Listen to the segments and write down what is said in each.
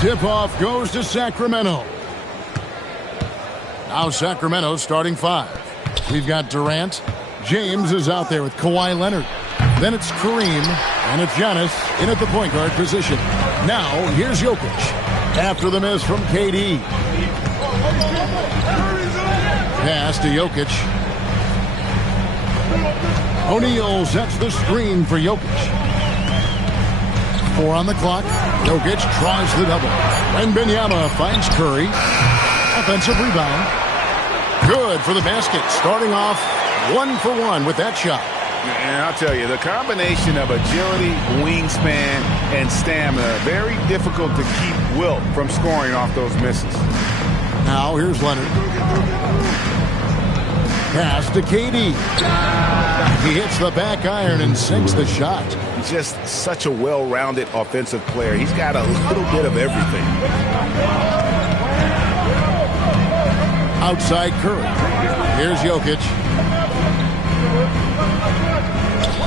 Tip-off goes to Sacramento. Now Sacramento starting 5. We've got Durant. James is out there with Kawhi Leonard. Then it's Kareem, and it's Giannis in at the point guard position. Now, here's Jokic. After the miss from KD. Pass to Jokic. O'Neal sets the screen for Jokic. 4 on the clock. Jokic tries the double. Wembanyama finds Curry. Offensive rebound. Good for the basket. Starting off 1 for 1 with that shot. And I'll tell you, the combination of agility, wingspan, and stamina, very difficult to keep Wilt from scoring off those misses. Now here's Leonard. Pass to KD. He hits the back iron and sinks the shot. Just such a well-rounded offensive player. He's got a little bit of everything. Outside Curry. Here's Jokic.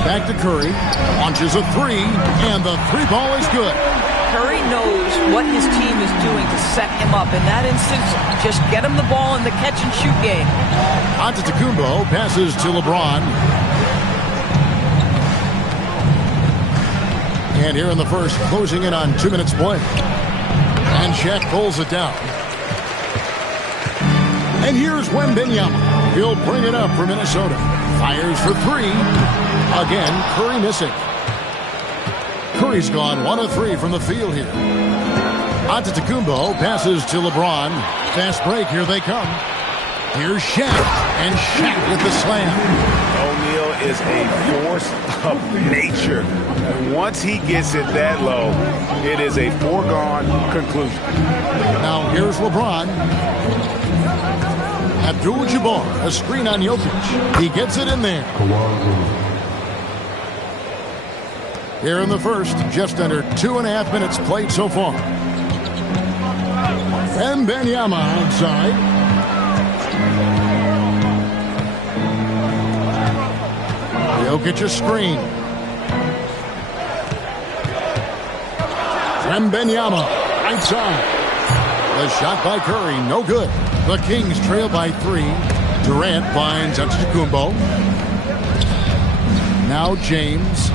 Back to Curry. Launches a 3, and the 3 ball is good. Curry knows what his team is doing to set him up. In that instance, just get him the ball in the catch-and-shoot game. Antetokounmpo passes to LeBron. And here in the first, closing in on 2 minutes play. And Shaq pulls it down. And here's Wembanyama. He'll bring it up for Minnesota. Fires for 3. Again, Curry missing. Curry's gone 1 of 3 from the field here. Antetokounmpo passes to LeBron. Fast break, here they come. Here's Shaq, and Shaq with the slam. O'Neal is a force of nature. And once he gets it that low, it is a foregone conclusion. Now here's LeBron. Abdul-Jabbar, a screen on Jokic. He gets it in there. Here in the first, just under 2.5 minutes played so far. Wembanyama outside. Jokic a screen. Wembanyama outside. The shot by Curry, no good. The Kings trail by 3. Durant finds Antetokounmpo. Now James.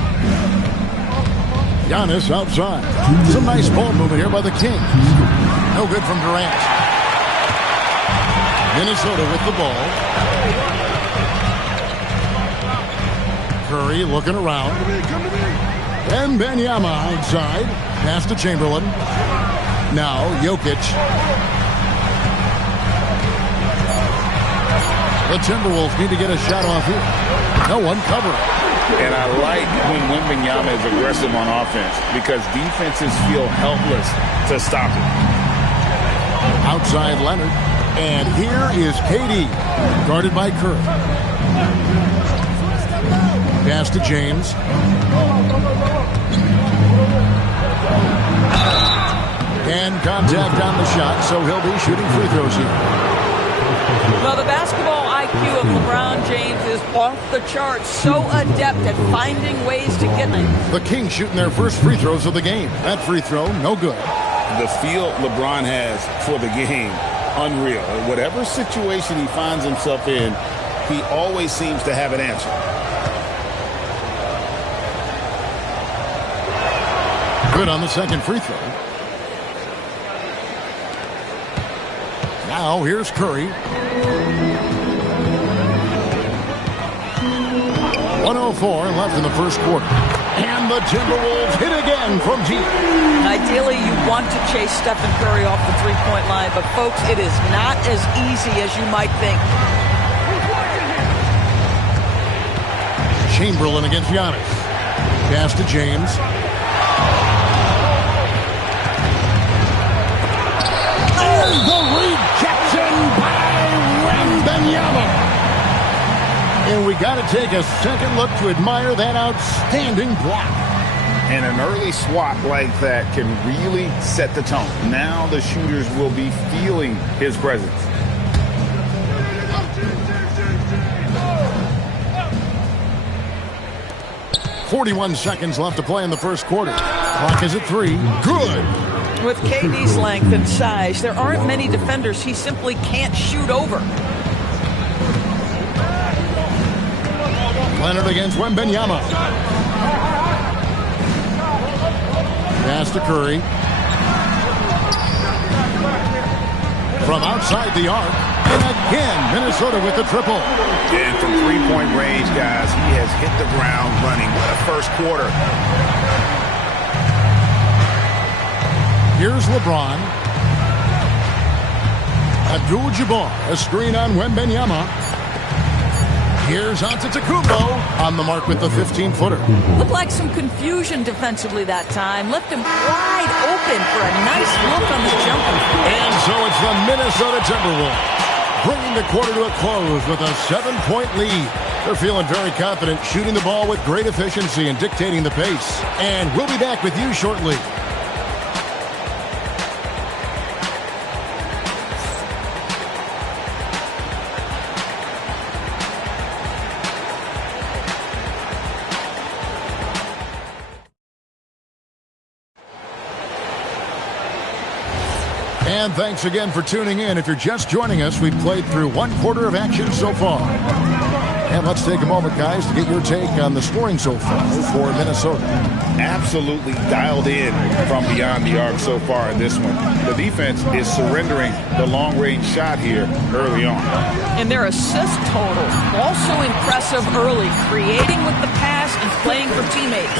Giannis outside. Some nice ball movement here by the Kings. No good from Durant. Minnesota with the ball. Curry looking around. Wembanyama outside. Pass to Chamberlain. Now Jokic. The Timberwolves need to get a shot off here. No one covering. And I like when Wembanyama is aggressive on offense because defenses feel helpless to stop it. Outside Leonard. And here is KD, guarded by Curry. Pass to James. And contact on the shot, so he'll be shooting free throws here. Well, the basketball IQ of LeBron James is off the charts. So adept at finding ways to get it. The Kings shooting their first free throws of the game. That free throw, no good. The feel LeBron has for the game, unreal. Whatever situation he finds himself in, he always seems to have an answer. Good on the second free throw. Now here's Curry. 1:04 left in the first quarter. And the Timberwolves hit again from deep. Ideally, you want to chase Stephen Curry off the three-point line, but folks, it is not as easy as you might think. Chamberlain against Giannis. Pass to James. And the rejection by Wembanyama. And we got to take a second look to admire that outstanding block. And an early swat like that can really set the tone. Now the shooters will be feeling his presence. .41 seconds left to play in the first quarter. Clock is at 3. Good. With KD's length and size, there aren't many defenders he simply can't shoot over. Leonard against Wembanyama. Pass to Curry. From outside the arc. And again, Minnesota with the triple. And from three-point range, guys, he has hit the ground running. What a first quarter. Here's LeBron. Abdul-Jabbar, a screen on Wembanyama. Here's Antetokounmpo on the mark with the 15-footer. Looked like some confusion defensively that time. Left him wide open for a nice look on the jumper. And so it's the Minnesota Timberwolves bringing the quarter to a close with a 7-point lead. They're feeling very confident, shooting the ball with great efficiency and dictating the pace. And we'll be back with you shortly. And thanks again for tuning in. If you're just joining us, we've played through one quarter of action so far. And let's take a moment, guys, to get your take on the scoring so far for Minnesota. Absolutely dialed in from beyond the arc so far in this one. The defense is surrendering the long-range shot here early on. And their assist total, also impressive early, creating with the pass and playing for teammates.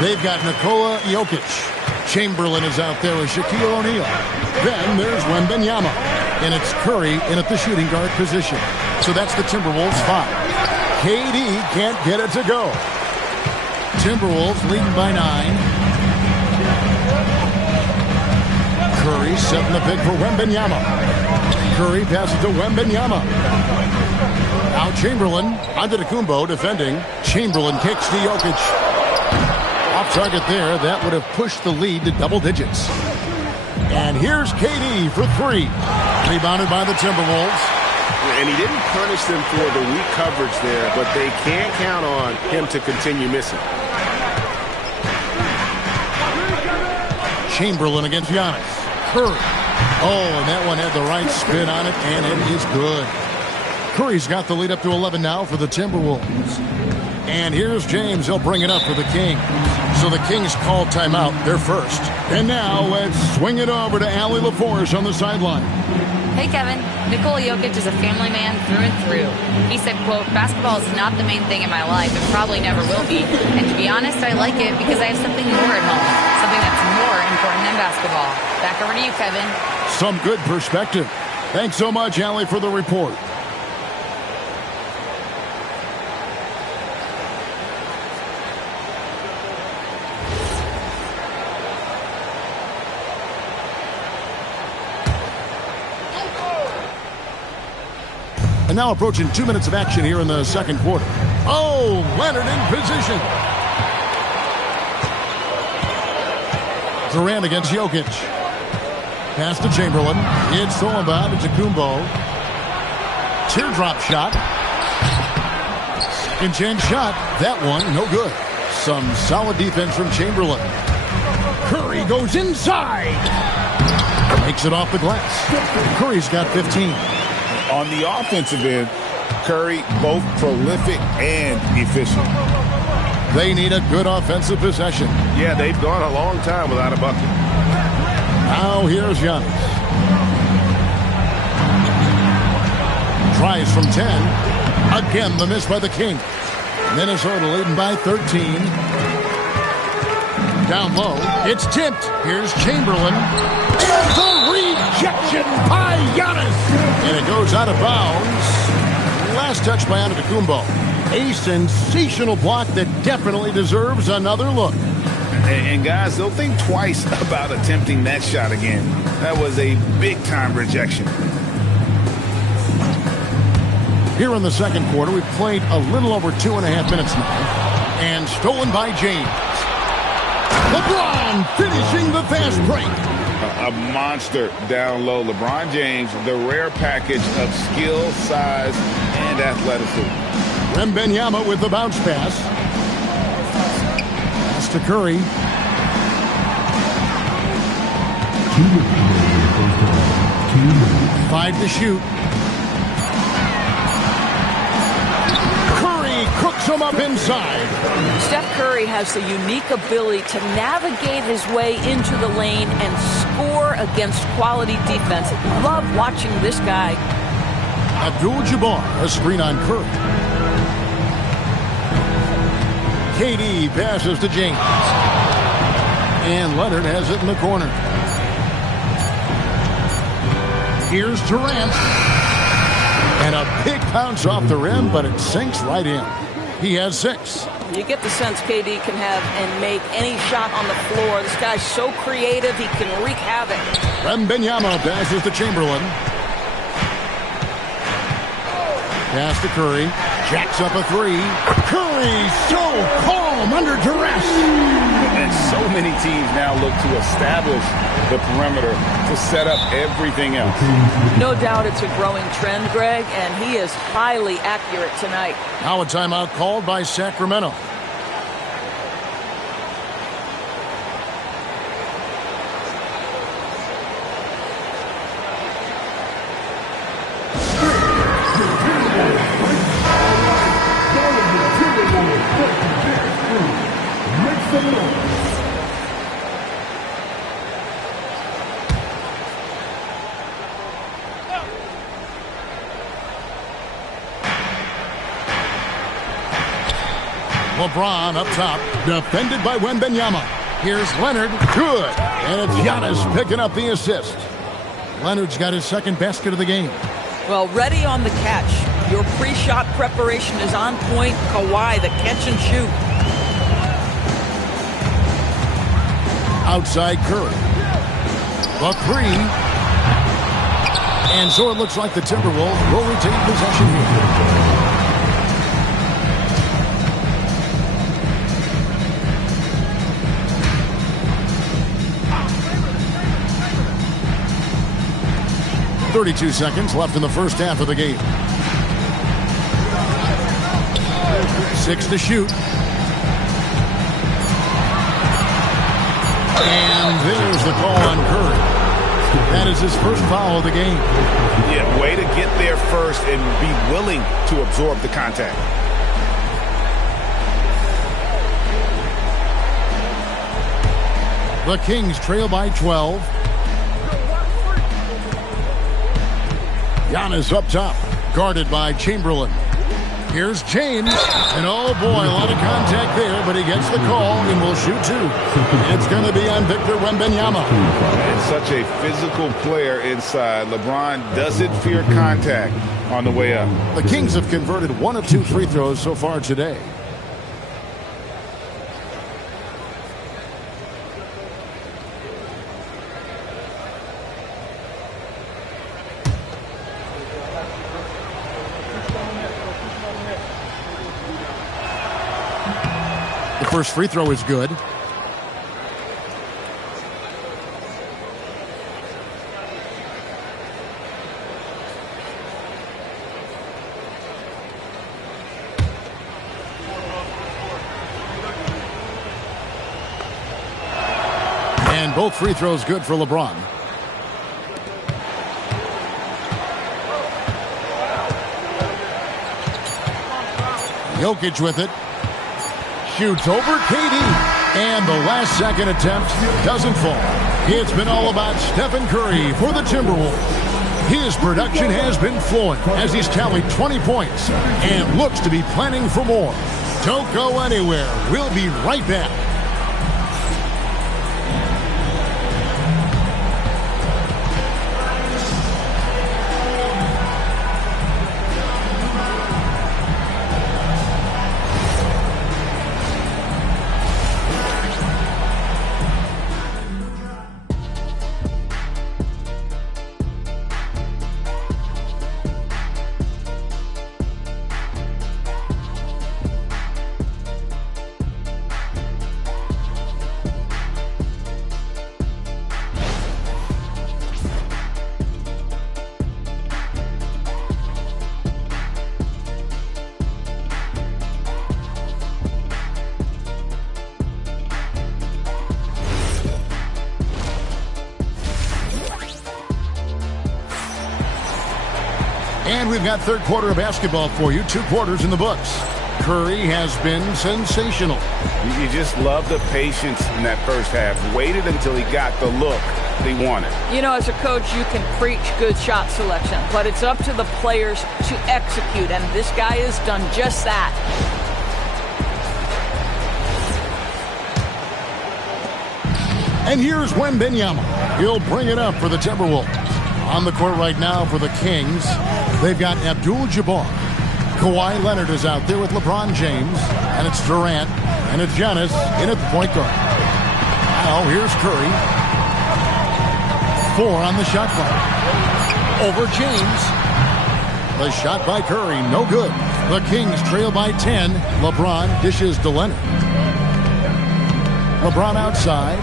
They've got Nikola Jokic. Chamberlain is out there with Shaquille O'Neal. Then there's Wembanyama. And it's Curry in at the shooting guard position. So that's the Timberwolves 5. KD can't get it to go. Timberwolves leading by 9. Curry setting the pick for Wembanyama. Curry passes to Wembanyama. Now Chamberlain, Antetokounmpo defending. Chamberlain kicks to Jokic. Off target there. That would have pushed the lead to double digits. And here's KD for 3. Rebounded by the Timberwolves. And he didn't punish them for the weak coverage there, but they can't count on him to continue missing. Chamberlain against Giannis. Curry. Oh, and that one had the right spin on it, and it is good. Curry's got the lead up to 11 now for the Timberwolves. And here's James. He'll bring it up for the Kings. So the Kings call timeout. They're first. And now let's swing it over to Allie LaForce on the sideline. Hey, Kevin. Nikola Jokic is a family man through and through. He said, quote, basketball is not the main thing in my life and probably never will be. And to be honest, I like it because I have something more at home, something that's more important than basketball. Back over to you, Kevin. Some good perspective. Thanks so much, Allie, for the report. And now approaching 2 minutes of action here in the second quarter. Oh, Leonard in position. Durant against Jokic. Pass to Chamberlain. It's stolen by Antetokounmpo. Teardrop shot. Second chance shot. That one, no good. Some solid defense from Chamberlain. Curry goes inside. Makes it off the glass. Curry's got 15. On the offensive end, Curry both prolific and efficient. They need a good offensive possession. Yeah, they've gone a long time without a bucket. Now here's Giannis. Tries from 10. Again, the miss by the King. Minnesota leading by 13. Down low. It's tipped. Here's Chamberlain. And the rejection by Giannis. And it goes out of bounds. Last touch by Antetokounmpo. A sensational block that definitely deserves another look. And guys, they'll think twice about attempting that shot again. That was a big-time rejection. Here in the second quarter, we've played a little over 2.5 minutes now. And stolen by James. LeBron finishing the fast break. A monster down low. LeBron James, the rare package of skill, size, and athleticism. Wembanyama with the bounce pass. Pass to Curry. 5 to shoot. Curry cooks him up inside. Steph Curry has the unique ability to navigate his way into the lane and score against quality defense. Love watching this guy. Abdul-Jabbar, a screen on Curry. KD passes to James. And Leonard has it in the corner. Here's Durant. And a big bounce off the rim, but it sinks right in. He has 6. You get the sense KD can have and make any shot on the floor. This guy's so creative, he can wreak havoc. Wembanyama passes to Chamberlain. Pass to Curry. Jacks up a 3. Curry so calm under duress. And so many teams now look to establish the perimeter to set up everything else. No doubt it's a growing trend, Greg, and he is highly accurate tonight. Now a timeout called by Sacramento. LeBron up top, defended by Wembanyama. Here's Leonard, good. And it's Giannis picking up the assist. Leonard's got his second basket of the game. Well, ready on the catch. Your pre-shot preparation is on point. Kawhi, the catch and shoot. Outside Curry. The 3. And so it looks like the Timberwolves will retain possession here. .32 seconds left in the first half of the game. 6 to shoot. And there's the call on Curry. That is his first foul of the game. Yeah, way to get there first and be willing to absorb the contact. The Kings trail by 12. Giannis up top, guarded by Chamberlain. Here's James, and oh boy, a lot of contact there, but he gets the call and will shoot 2. It's going to be on Victor Wembanyama. And such a physical player inside. LeBron doesn't fear contact on the way up. The Kings have converted 1 of 2 free throws so far today. First free throw is good. And both free throws good for LeBron. Jokic with it. Shoots over KD. And the last second attempt doesn't fall. It's been all about Stephen Curry for the Timberwolves. His production has been flowing as he's tallied 20 points and looks to be planning for more. Don't go anywhere. We'll be right back. And we've got third quarter of basketball for you. 2 quarters in the books. Curry has been sensational. You just love the patience in that first half. Waited until he got the look they wanted. You know, as a coach, you can preach good shot selection, but it's up to the players to execute, and this guy has done just that. And here's Wembanyama. He'll bring it up for the Timberwolves. On the court right now for the Kings, they've got Abdul-Jabbar. Kawhi Leonard is out there with LeBron James, and it's Durant, and it's Giannis in at the point guard. Now here's Curry. 4 on the shot clock. Over James. The shot by Curry, no good. The Kings trail by 10. LeBron dishes to Leonard. LeBron outside.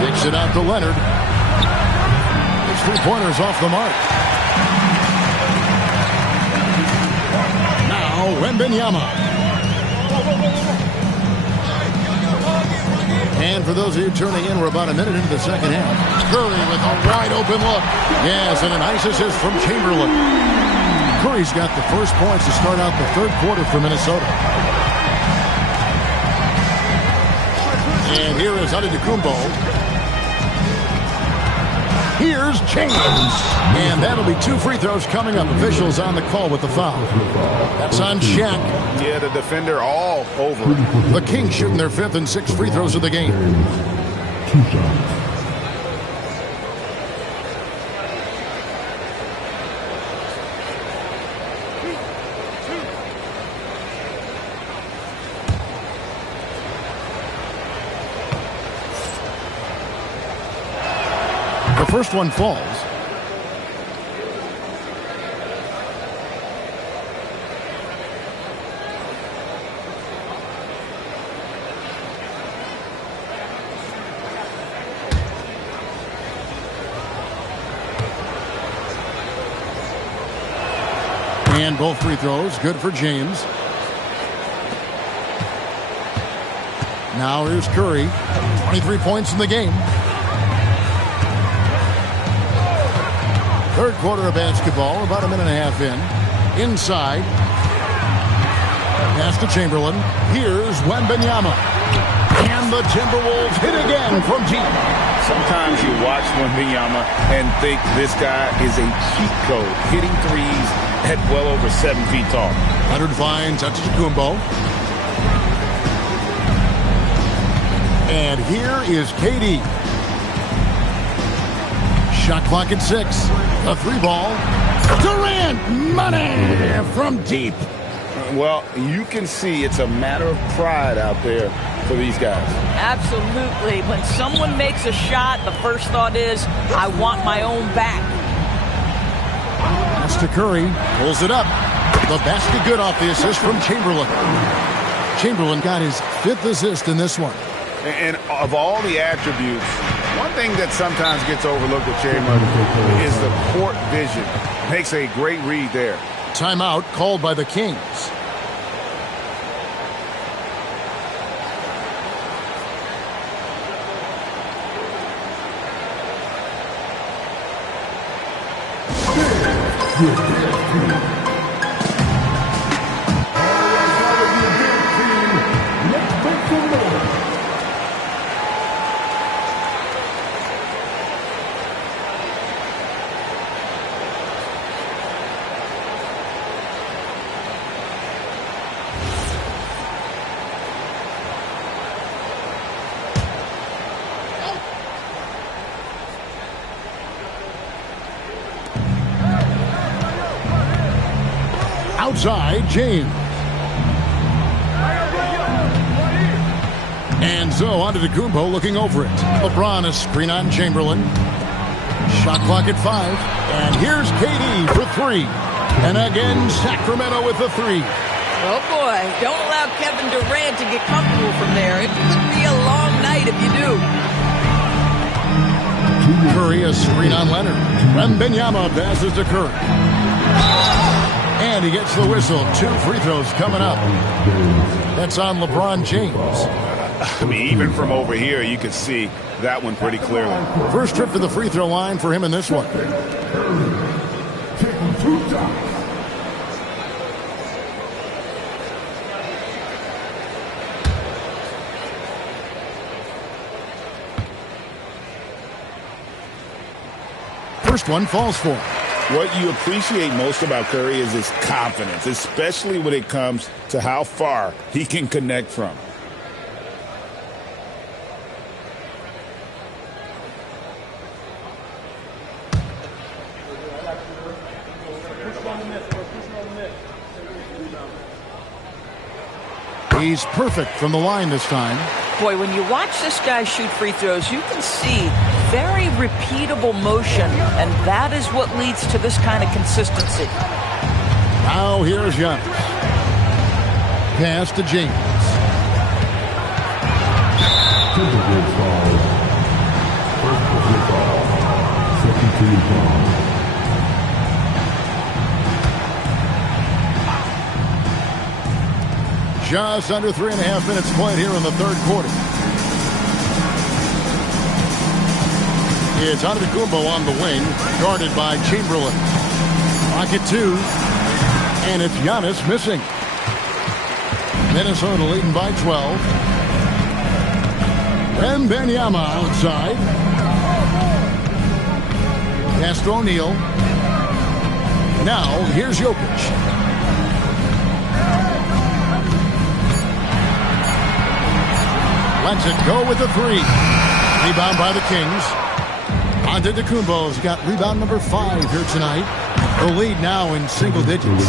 Kicks it out to Leonard. His 3-pointers off the mark. Now Wembanyama. And for those of you tuning in, we're about a minute into the second half. Curry with a wide open look. Yes, and a nice assist from Chamberlain. Curry's got the first points to start out the third quarter for Minnesota. And here is Antetokounmpo. Here's James. And that'll be 2 free throws coming up. Officials on the call with the foul. That's on Shaq. Yeah, the defender all over. The Kings shooting their 5th and 6th free throws of the game. 2 shots. The first one falls. And both free throws good for James. Now here's Curry. 23 points in the game. Third quarter of basketball, about a minute and a half in. Inside. Pass to Chamberlain. Here's Wembanyama. And the Timberwolves hit again from deep. Sometimes you watch Wembanyama and think this guy is a cheat code, hitting threes at well over 7 feet tall. Leonard finds Antetokounmpo. And here is KD. Shot clock at 6. A 3-ball. Durant, money from deep. Well, you can see it's a matter of pride out there for these guys. Absolutely. When someone makes a shot, the first thought is, I want my own back. Pass to Curry. Pulls it up. The basket good off the assist from Chamberlain. Chamberlain got his 5th assist in this one. And of all the attributes, one thing that sometimes gets overlooked with Chamberlain is the court vision. Makes a great read there. Timeout called by the Kings. Outside, James. And so Antetokounmpo looking over it. LeBron a screen on Chamberlain. Shot clock at 5. And here's KD for 3. And again, Sacramento with the 3. Oh, boy. Don't allow Kevin Durant to get comfortable from there. It could be a long night if you do. Curry a screen on Leonard. Wembanyama passes to Curry. And he gets the whistle. 2 free throws coming up. That's on LeBron James. I mean, even from over here, you can see that one pretty clearly. First trip to the free throw line for him in this one. Taking 2 shots. First one falls for him. What you appreciate most about Curry is his confidence, especially when it comes to how far he can connect from. He's perfect from the line this time. Boy, when you watch this guy shoot free throws, you can see very repeatable motion, and that is what leads to this kind of consistency. Now here's Giannis. Pass to James. Timberwolves foul. First personal foul. Second team foul. Just under 3.5 minutes played here in the third quarter. It's Antetokounmpo on the wing, guarded by Chamberlain. Pocket 2, and it's Giannis missing. Minnesota leading by 12. Wembanyama outside. Pass to O'Neal. Now here's Jokic. Lets it go with the 3. Rebound by the Kings. Antetokounmpo's got rebound number 5 here tonight. The lead now in single digits.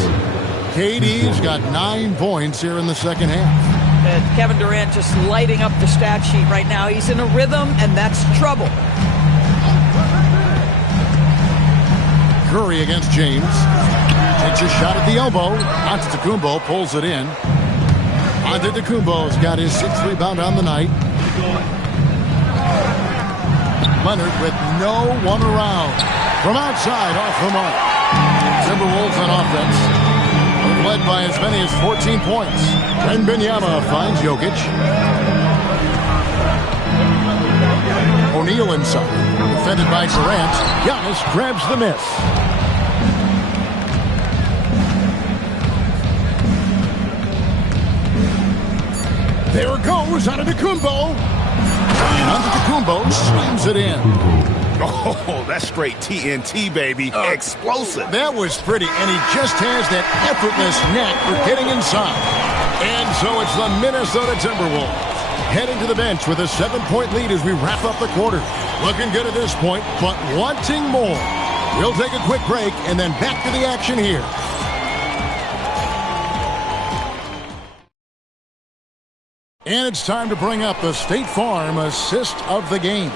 KD's got 9 points here in the second half. And Kevin Durant just lighting up the stat sheet right now. He's in a rhythm, and that's trouble. Curry against James. Takes a shot at the elbow. Antetokounmpo pulls it in. Antetokounmpo's got his 6th rebound on the night. Leonard with no one around. From outside, off the mark. Timberwolves on offense. They're led by as many as 14 points. Wembanyama finds Jokic. O'Neal inside. Defended by Durant. Giannis grabs the miss. There goes Antetokounmpo. And Antetokounmpo slams it in. Oh, that's straight TNT, baby. Explosive. That was pretty, and he just has that effortless knack for getting inside. And so it's the Minnesota Timberwolves heading to the bench with a 7-point lead as we wrap up the quarter. Looking good at this point, but wanting more. We'll take a quick break and then back to the action here. And it's time to bring up the State Farm assist of the game.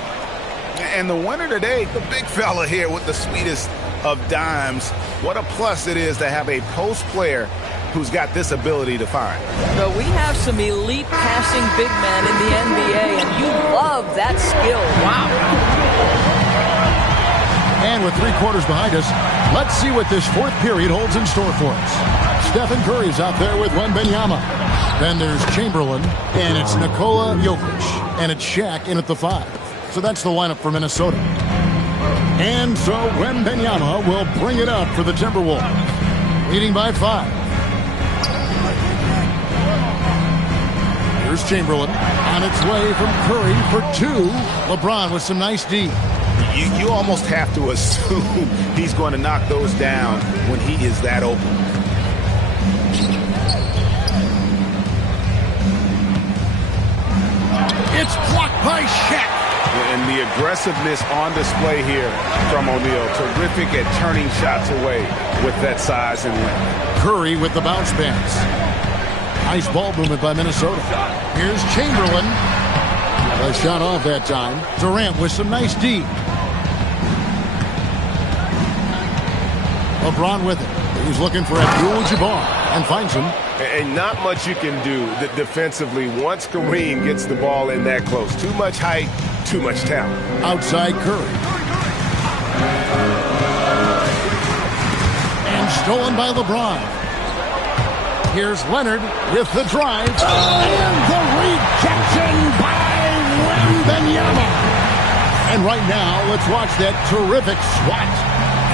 And the winner today, the big fella here with the sweetest of dimes. What a plus it is to have a post player who's got this ability to find. So we have some elite passing big men in the NBA, and you love that skill. Wow. And with 3 quarters behind us, let's see what this 4th period holds in store for us. Stephen Curry's out there with Wembanyama. Then there's Chamberlain, and it's Nikola Jokic, and it's Shaq in at the 5. So that's the lineup for Minnesota. And so Wembanyama will bring it up for the Timberwolves, leading by 5. Here's Chamberlain on its way from Curry for 2. LeBron with some nice D. You almost have to assume he's going to knock those down when he is that open. It's blocked by Shaq. And the aggressiveness on display here from O'Neal. Terrific at turning shots away with that size and length. Curry with the bounce pass. Nice ball movement by Minnesota. Here's Chamberlain. A shot off that time. Durant with some nice D. LeBron with it. He's looking for Abdul-Jabbar and finds him. And not much you can do defensively once Kareem gets the ball in that close. Too much height, too much talent. Outside Curry. And stolen by LeBron. Here's Leonard with the drive. And the rejection And right now, let's watch that terrific swat.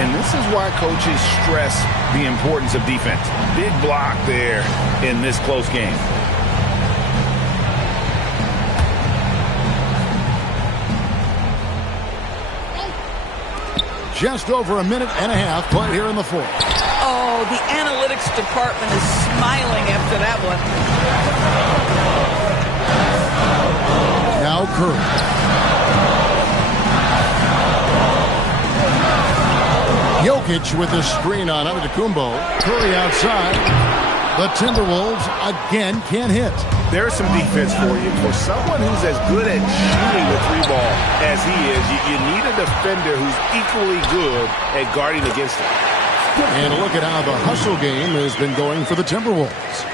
And this is why coaches stress the importance of defense. Big block there in this close game. Just over a minute and a half played here in the fourth. Oh, the analytics department is smiling after that one. Now Curry. Jokic with the screen on Antetokounmpo. Curry outside. The Timberwolves again can't hit. There's some defense for you. For someone who's as good at shooting the three ball as he is, you need a defender who's equally good at guarding against it. And look at how the hustle game has been going for the Timberwolves.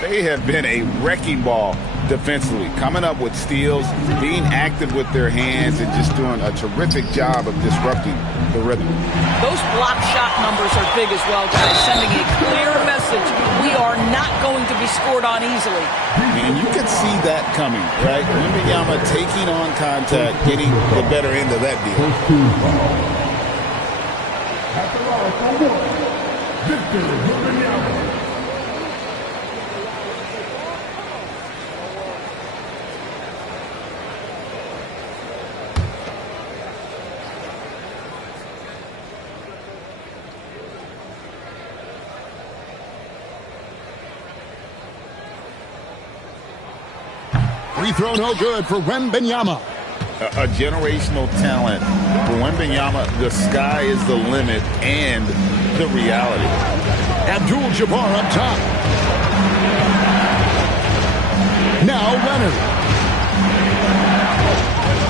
They have been a wrecking ball defensively, coming up with steals, being active with their hands, and just doing a terrific job of disrupting the rhythm. Those block shot numbers are big as well, guys, sending a clear message. We are not going to be scored on easily. And you can see that coming, right? Wembanyama taking on contact, getting the better end of that deal. At the line for one, Victor Wembanyama. 3 throw no good for Wembanyama. A generational talent. For Wembanyama, the sky is the limit and the reality. Abdul-Jabbar up top. Now Leonard.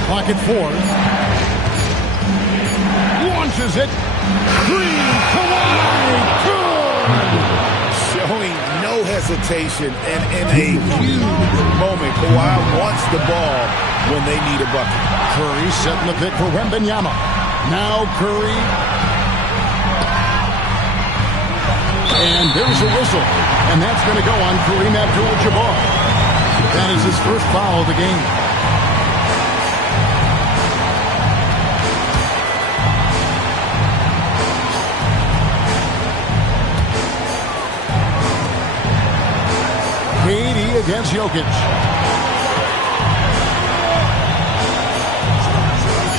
Clock at 4. Launches it. 3. Kawhi. Good. Showing no hesitation and in a huge moment. Kawhi wants the ball when they need a bucket. Curry setting the pick for Wembanyama. Now Curry. And there's a whistle. And that's going to go on Kareem Abdul-Jabbar. That is his first foul of the game. KD against Jokic.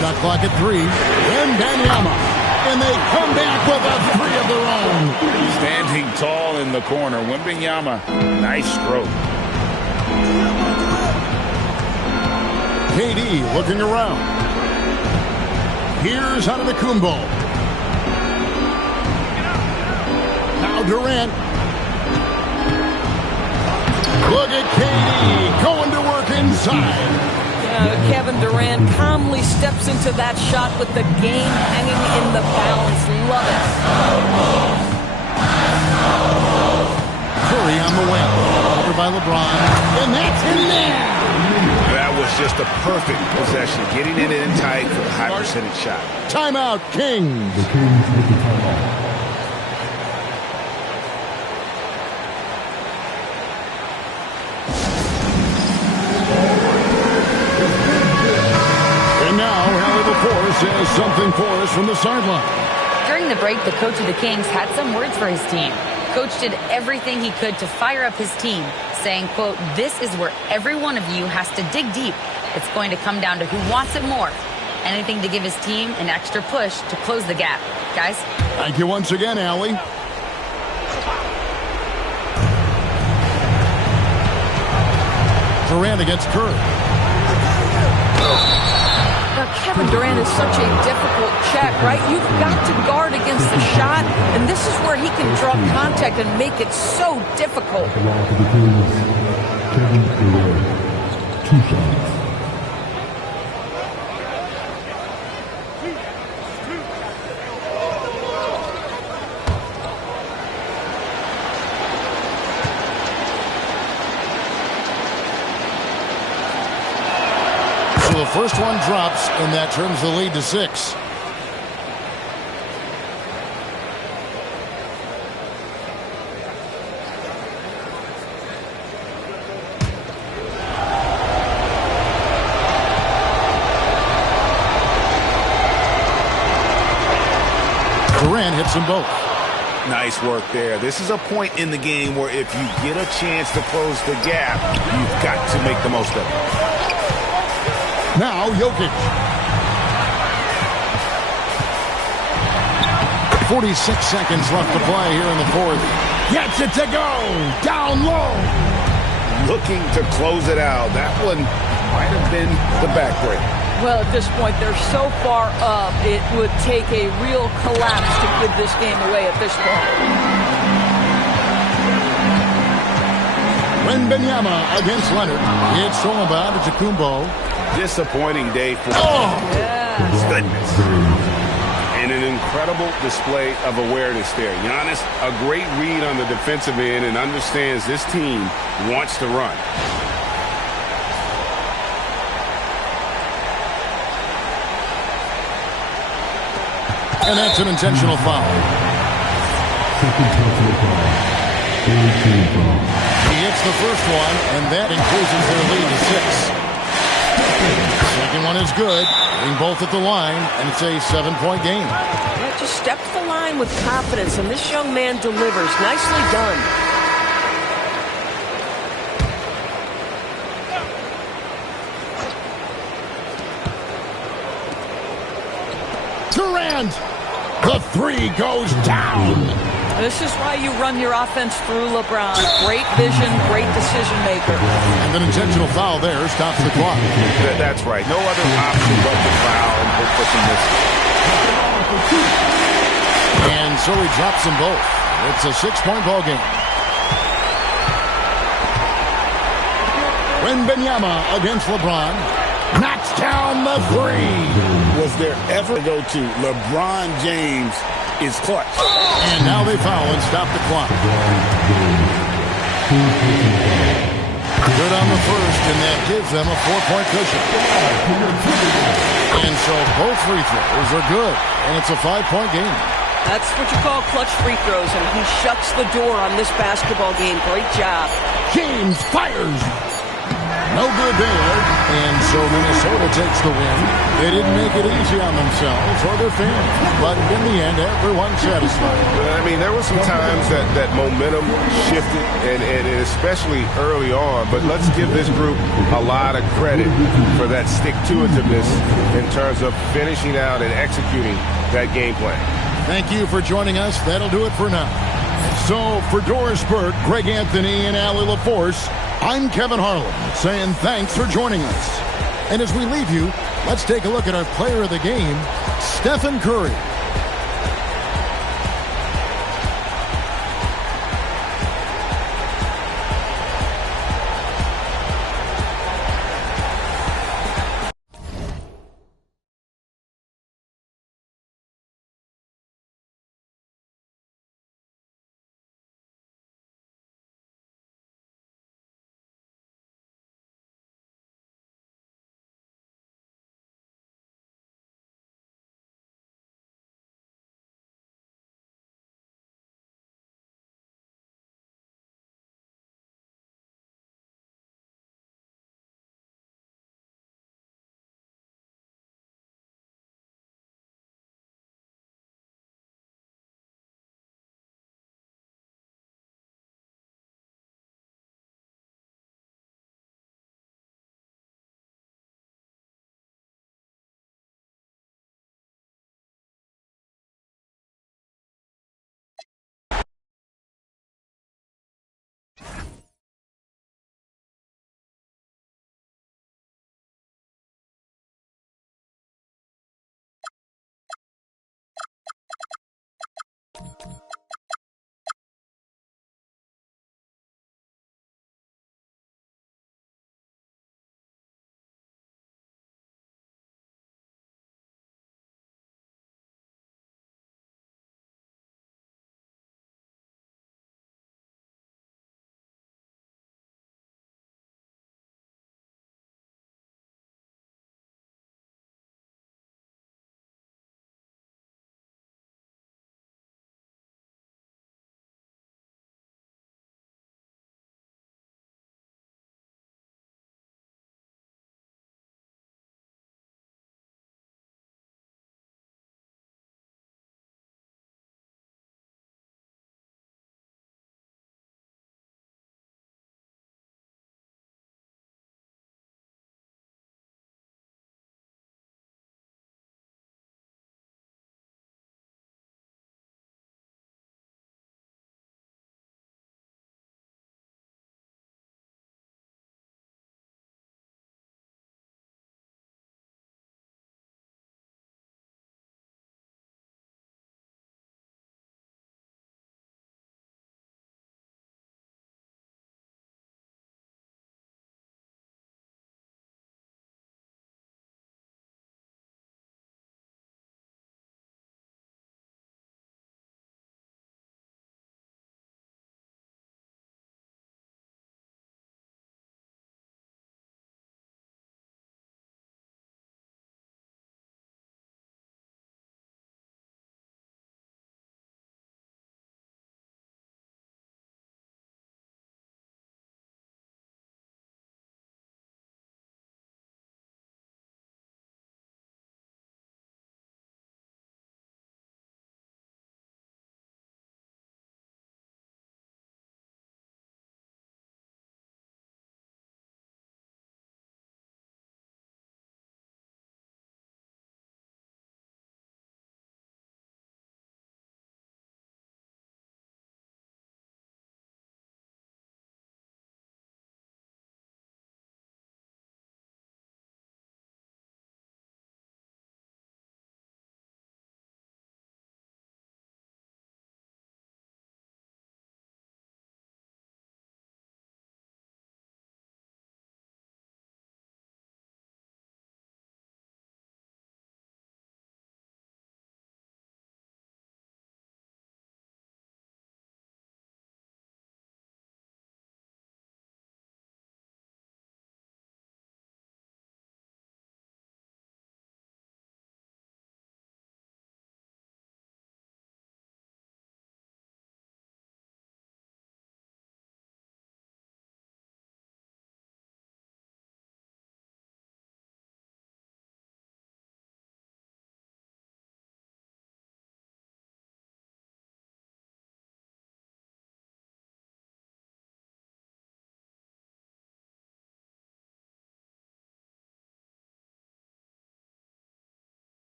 Shot clock at 3. Wembanyama. And they come back with a 3 of their own. Standing tall in the corner. Wembanyama, nice stroke. KD looking around. Here's Antetokounmpo. Now Durant. Look at KD going to work inside. Kevin Durant calmly steps into that shot with the game hanging in the balance. Love it. Curry on the wing. Over by LeBron. And that's in there. That was just a perfect possession. Getting it in tight for the high percentage shot. Timeout, Kings. The Kings with the timeout. And now, Allie LaForce has something for us from the sideline. During the break, the coach of the Kings had some words for his team. Coach did everything he could to fire up his team, saying, quote, "This is where every one of you has to dig deep. It's going to come down to who wants it more. Anything to give his team an extra push to close the gap." Guys? Thank you once again, Allie. Durant against Curry. Kevin Durant is such a difficult check, right? You've got to guard against the shot, and this is where he can draw contact and make it so difficult. At the line for the Kings, Kevin Durant. 2 shots. So the first one drops, and that turns the lead to 6. and hits them both. Nice work there. This is a point in the game where if you get a chance to close the gap, you've got to make the most of it. Now Jokic. 46 seconds left to play here in the fourth. Gets it to go. Down low. Looking to close it out. That one might have been the backbreaker. Well, at this point, they're so far up, it would take a real collapse to give this game away at this point. Wembanyama against Leonard. It's thrown about to Kumbo. Disappointing day for Yes. goodness. And an incredible display of awareness there. Giannis, a great read on the defensive end and understands this team wants to run. And that's an intentional foul. Second personal foul. Third team foul. He hits the first one, and that increases their lead to 6. Second one is good. Getting both at the line, and it's a 7-point game. Yeah, just step to the line with confidence, and this young man delivers. Nicely done. Durant! The three goes down. This is why you run your offense through LeBron. Great vision, great decision maker. And an intentional foul there stops the clock. That's right. No other option but to foul and hope for some misses. And so he drops them both. It's a 6-point ball game. Wembanyama against LeBron. Knocks down the three. Was there ever a go-to? LeBron James is clutch. And now they foul and stop the clock. Good on the first, and that gives them a 4-point cushion. And so both free throws are good, and it's a 5-point game. That's what you call clutch free throws, and he shuts the door on this basketball game. Great job. James fires. No good there. And so Minnesota takes the win. They didn't make it easy on themselves or their fans. But in the end, everyone's satisfied. I mean, there were some times that momentum shifted, and especially early on. But let's give this group a lot of credit for that stick-to-itiveness in terms of finishing out and executing that game plan. Thank you for joining us. That'll do it for now. So for Doris Burke, Greg Anthony, and Allie LaForce, I'm Kevin Harlan saying thanks for joining us. And as we leave you, let's take a look at our player of the game, Stephen Curry.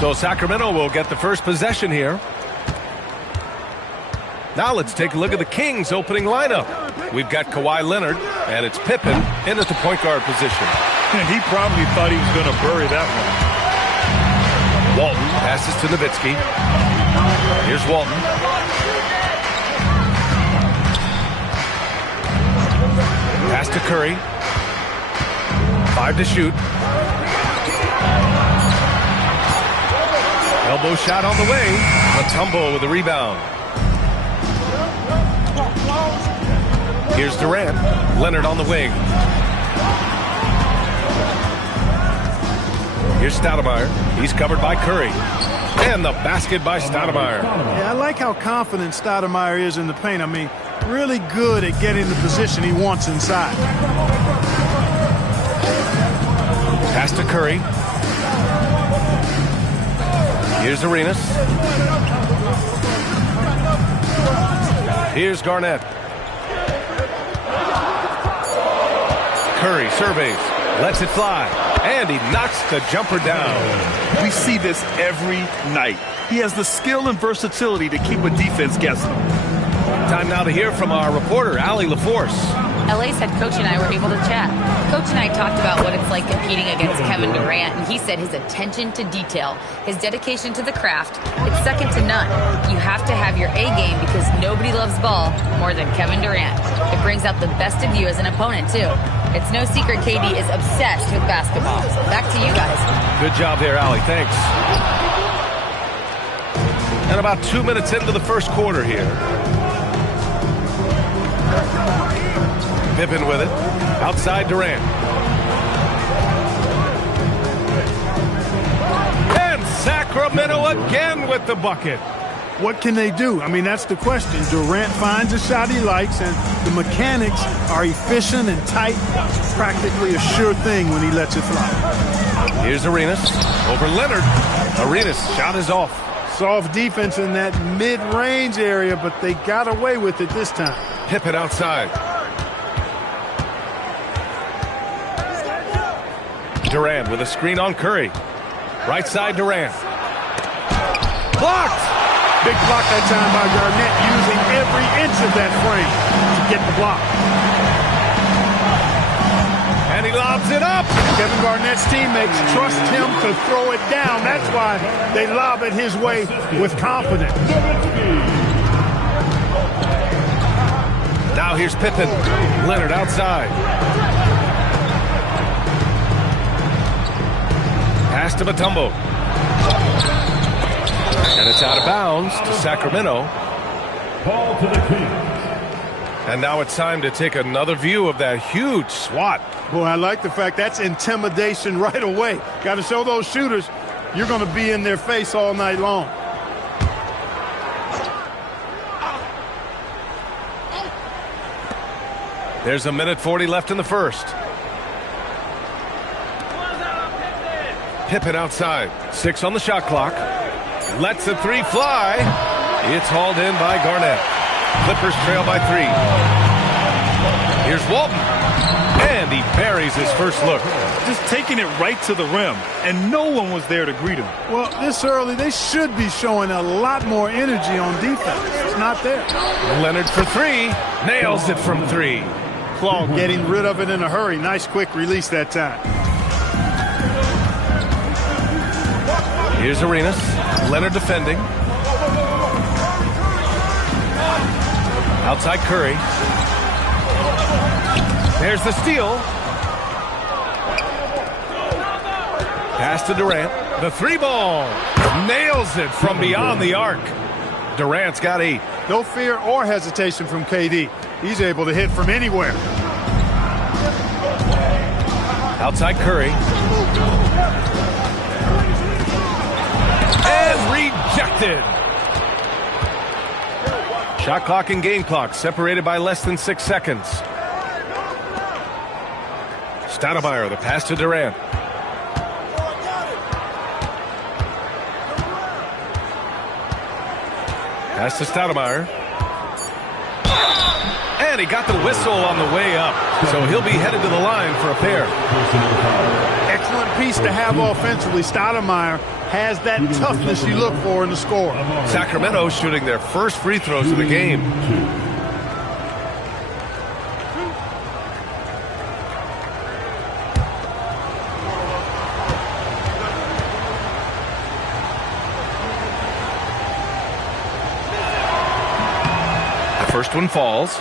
So Sacramento will get the first possession here. Now let's take a look at the Kings opening lineup. We've got Kawhi Leonard, and it's Pippen in at the point guard position. And he probably thought he was going to bury that one. Walton passes to Nowitzki. Here's Walton. Pass to Curry. 5 to shoot. Elbow shot on the way. Mutombo with a rebound. Here's Durant. Leonard on the wing. Here's Stoudemire. He's covered by Curry. And the basket by Stoudemire. Yeah, I like how confident Stoudemire is in the paint. I mean, really good at getting the position he wants inside. Pass to Curry. Here's Arenas. Here's Garnett. Curry surveys, lets it fly, and he knocks the jumper down. We see this every night. He has the skill and versatility to keep a defense guessing. Time now to hear from our reporter, Allie LaForce. LA's head coach and I were able to chat. Coach and I talked about what it's like competing against Kevin Durant, and he said his attention to detail, his dedication to the craft, it's second to none. You have to have your A game because nobody loves ball more than Kevin Durant. It brings out the best of you as an opponent, too. It's no secret KD is obsessed with basketball. Back to you guys. Good job there, Allie. Thanks. And about 2 minutes into the first quarter here. Pippen with it. Outside Durant. And Sacramento again with the bucket. What can they do? I mean, that's the question. Durant finds a shot he likes, and the mechanics are efficient and tight. Practically a sure thing when he lets it fly. Here's Arenas. Over Leonard. Arenas' shot is off. Soft defense in that mid-range area, but they got away with it this time. Pippen outside. Durant with a screen on Curry. Right side Durant. Blocked! Big block that time by Garnett, using every inch of that frame to get the block. And he lobs it up. Kevin Garnett's teammates trust him to throw it down. That's why they lob it his way with confidence. Now here's Pippen. Leonard outside. Pass to Mutombo. And it's out of bounds to Sacramento. Ball to the Kings. And now it's time to take another view of that huge swat. Boy, I like the fact that's intimidation right away. Got to show those shooters you're going to be in their face all night long. There's 1:40 left in the first. Pippen outside. 6 on the shot clock. Lets the three fly. It's hauled in by Garnett. Clippers trail by 3. Here's Walton. And he buries his first look. Just taking it right to the rim, and no one was there to greet him. Well, this early, they should be showing a lot more energy on defense. It's not there. Leonard for 3. Nails it from 3. Claw getting rid of it in a hurry. Nice quick release that time. Here's Arenas. Leonard defending. Outside Curry. There's the steal. Pass to Durant. The 3-ball. Nails it from beyond the arc. Durant's got 8. No fear or hesitation from KD. He's able to hit from anywhere. Outside Curry. And rejected. Shot clock and game clock separated by less than 6 seconds. Stoudemire, the pass to Durant. Pass to Stoudemire. And he got the whistle on the way up. So he'll be headed to the line for a pair. Excellent piece to have offensively. Stoudemire has that toughness you look for in the score. Sacramento shooting their first free throws of the game. The first one falls.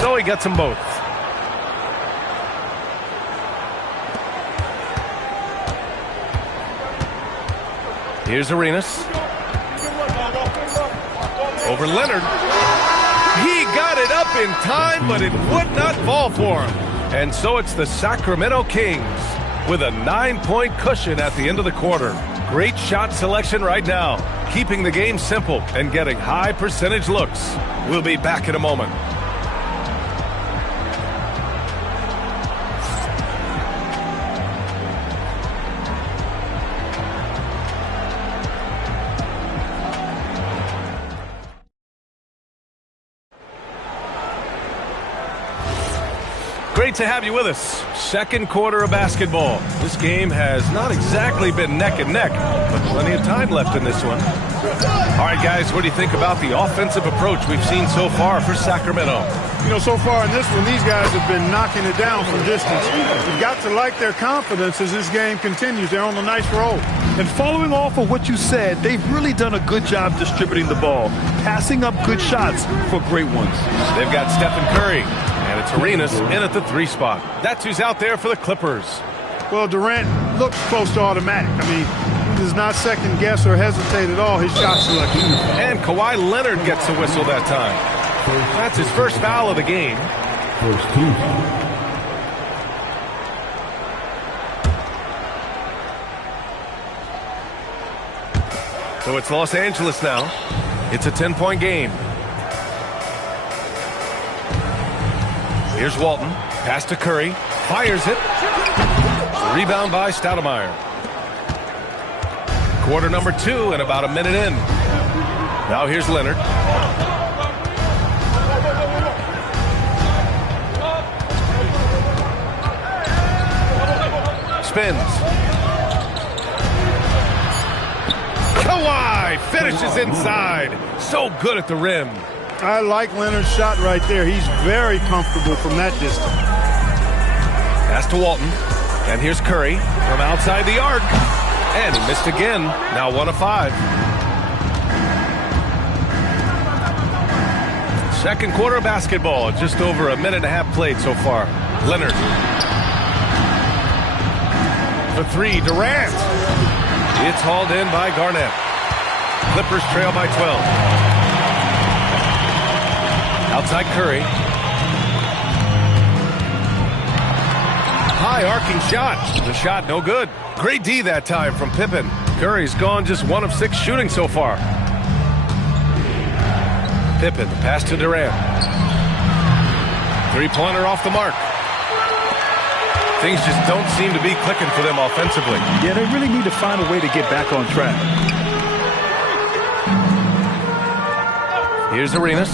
So he gets them both. Here's Arenas. Over Leonard. He got it up in time, but it would not fall for him. And so it's the Sacramento Kings with a 9-point cushion at the end of the quarter. Great shot selection right now, keeping the game simple and getting high percentage looks. We'll be back in a moment. Great to have you with us. Second quarter of basketball. This game has not exactly been neck and neck, but plenty of time left in this one. All right, guys, what do you think about the offensive approach we've seen so far for Sacramento? You know, so far in this one, these guys have been knocking it down from distance. You've got to like their confidence as this game continues. They're on a nice roll. And following off of what you said, they've really done a good job distributing the ball, passing up good shots for great ones. They've got Stephen Curry, and it's Arenas in at the 3 spot. That's who's out there for the Clippers. Well, Durant looks close to automatic. I mean, he does not second guess or hesitate at all his shot selection. And Kawhi Leonard gets a whistle that time. That's his first foul of the game. First team. So it's Los Angeles now. It's a 10-point game. Here's Walton. Pass to Curry. Fires it. Rebound by Stoudemire. Quarter number 2 and about a minute in. Now here's Leonard. Spins. Kawhi finishes inside. So good at the rim. I like Leonard's shot right there. He's very comfortable from that distance. Pass to Walton. And here's Curry from outside the arc. And he missed again. Now 1 of 5. Second quarter of basketball. Just over a minute and a half played so far. Leonard. For 3, Durant. It's hauled in by Garnett. Clippers trail by 12. Outside Curry. High arcing shot. The shot no good. Great D that time from Pippen. Curry's gone just 1 of 6 shooting so far. Pippen, pass to Durant. 3-pointer off the mark. Things just don't seem to be clicking for them offensively. Yeah, they really need to find a way to get back on track. Here's Arenas.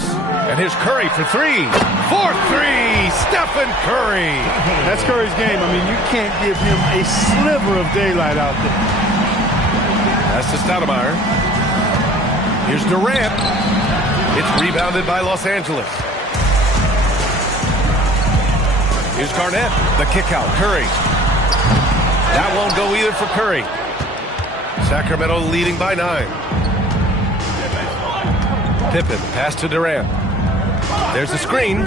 And here's Curry for 3. For 3, Stephen Curry. That's Curry's game. I mean, you can't give him a sliver of daylight out there. That's to Stoudemire. Here's Durant. It's rebounded by Los Angeles. Here's Garnett. The kick out. Curry. That won't go either for Curry. Sacramento leading by 9. Pippen. Pass to Durant. There's the screen.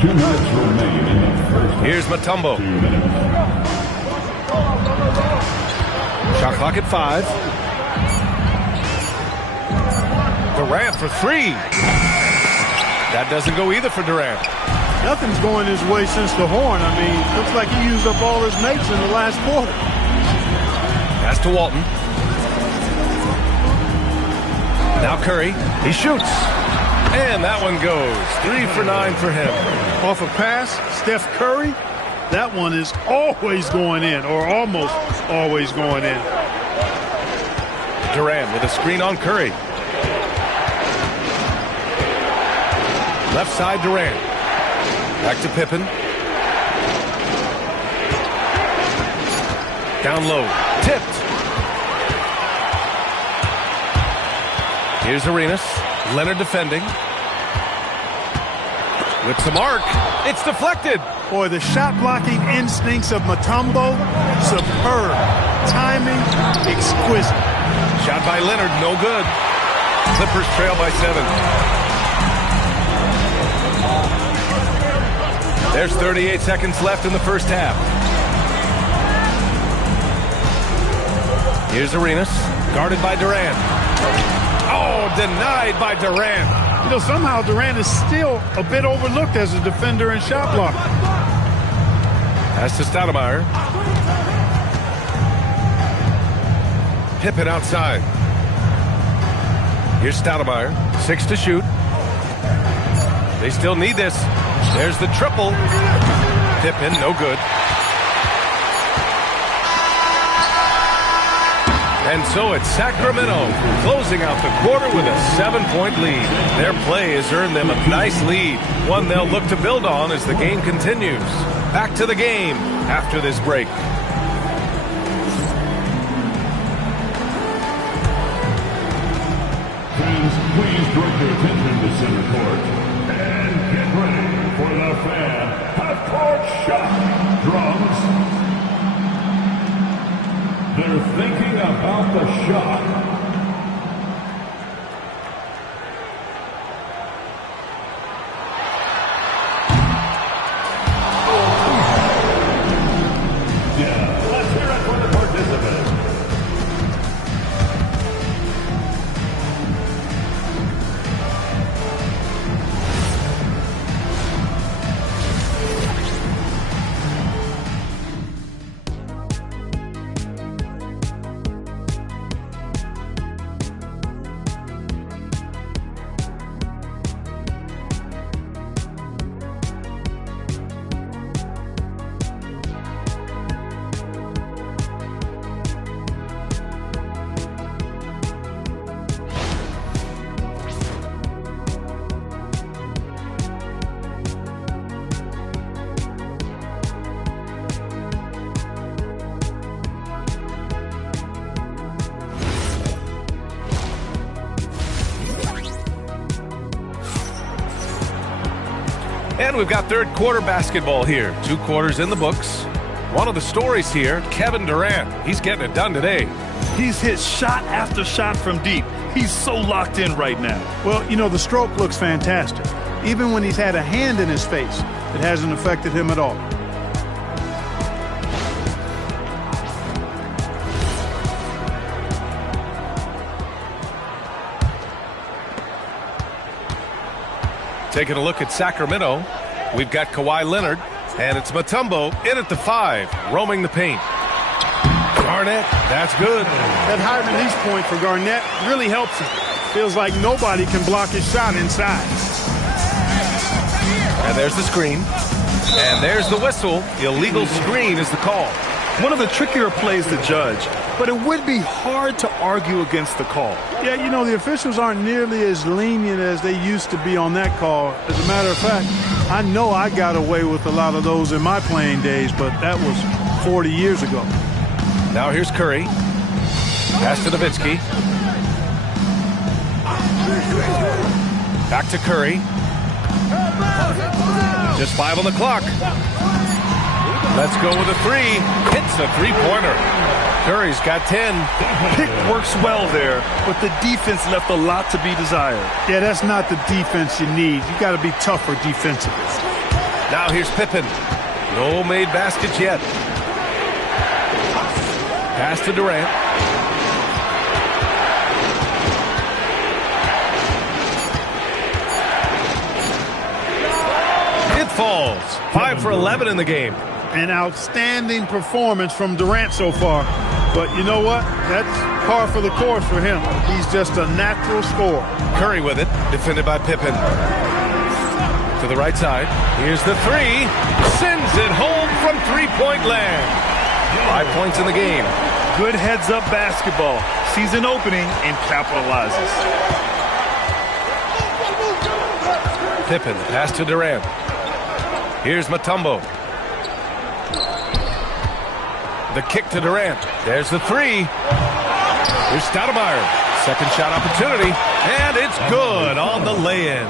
2 minutes remain in the first. Here's Mutombo. Shot clock at 5. Durant for 3. That doesn't go either for Durant. Nothing's going his way since the horn. I mean, looks like he used up all his mates in the last quarter. Pass to Walton. Now Curry. He shoots. And that one goes. 3 for 9 for him. Off a pass, Steph Curry That one is always going in, or almost always going in. Durant with a screen on Curry. Left side Durant. Back to Pippen. Down low. Tipped. Here's Arenas. Leonard defending. With the mark. It's deflected. Boy, the shot blocking instincts of Mutombo, superb. Timing, exquisite. Shot by Leonard, no good. Clippers trail by 7. There's 38 seconds left in the first half. Here's Arenas, guarded by Durant. Oh, denied by Durant. You know, somehow Durant is still a bit overlooked as a defender and shot blocker. Pass to Stoudemire. Pippen outside. Here's Stoudemire. 6 to shoot. They still need this. There's the triple. Pippen, no good. And so it's Sacramento closing out the quarter with a 7-point lead. Their play has earned them a nice lead, one they'll look to build on as the game continues. Back to the game after this break. Fans, please direct your attention to center court and get ready for the fan half-court shot. Drums. They're thinking about the shot. Yeah, let's hear it for the participants. And we've got third quarter basketball here. 2 quarters in the books. One of the stories here, Kevin Durant. He's getting it done today. He's hit shot after shot from deep. He's so locked in right now. Well, you know, the stroke looks fantastic. Even when he's had a hand in his face, it hasn't affected him at all. Taking a look at Sacramento, we've got Kawhi Leonard, and it's Mutombo in at the 5, roaming the paint. Garnett, that's good. That high release point for Garnett really helps him. Feels like nobody can block his shot inside. And there's the screen. And there's the whistle. Illegal screen is the call. One of the trickier plays to judge, but it would be hard to argue against the call. Yeah, you know, the officials aren't nearly as lenient as they used to be on that call. As a matter of fact, I know I got away with a lot of those in my playing days, but that was 40 years ago. Now here's Curry. Pass to Nowitzki. Back to Curry. Just 5 on the clock. Let's go with a 3. Hits a 3-pointer. Curry's got 10. Pick works well there, but the defense left a lot to be desired. Yeah, that's not the defense you need. You got to be tougher defensively. Now here's Pippen. No made baskets yet. Pass to Durant. It falls. 5 for 11 in the game. An outstanding performance from Durant so far. But you know what? That's par for the course for him. He's just a natural scorer. Curry with it, defended by Pippen. To the right side. Here's the three. Sends it home from three-point land. 5 points in the game. Good heads-up basketball. Sees an opening and capitalizes. Pippen, pass to Durant. Here's Mutombo. The kick to Durant. There's the three. Here's Stoudemire. Second shot opportunity. And it's good on the lay-in.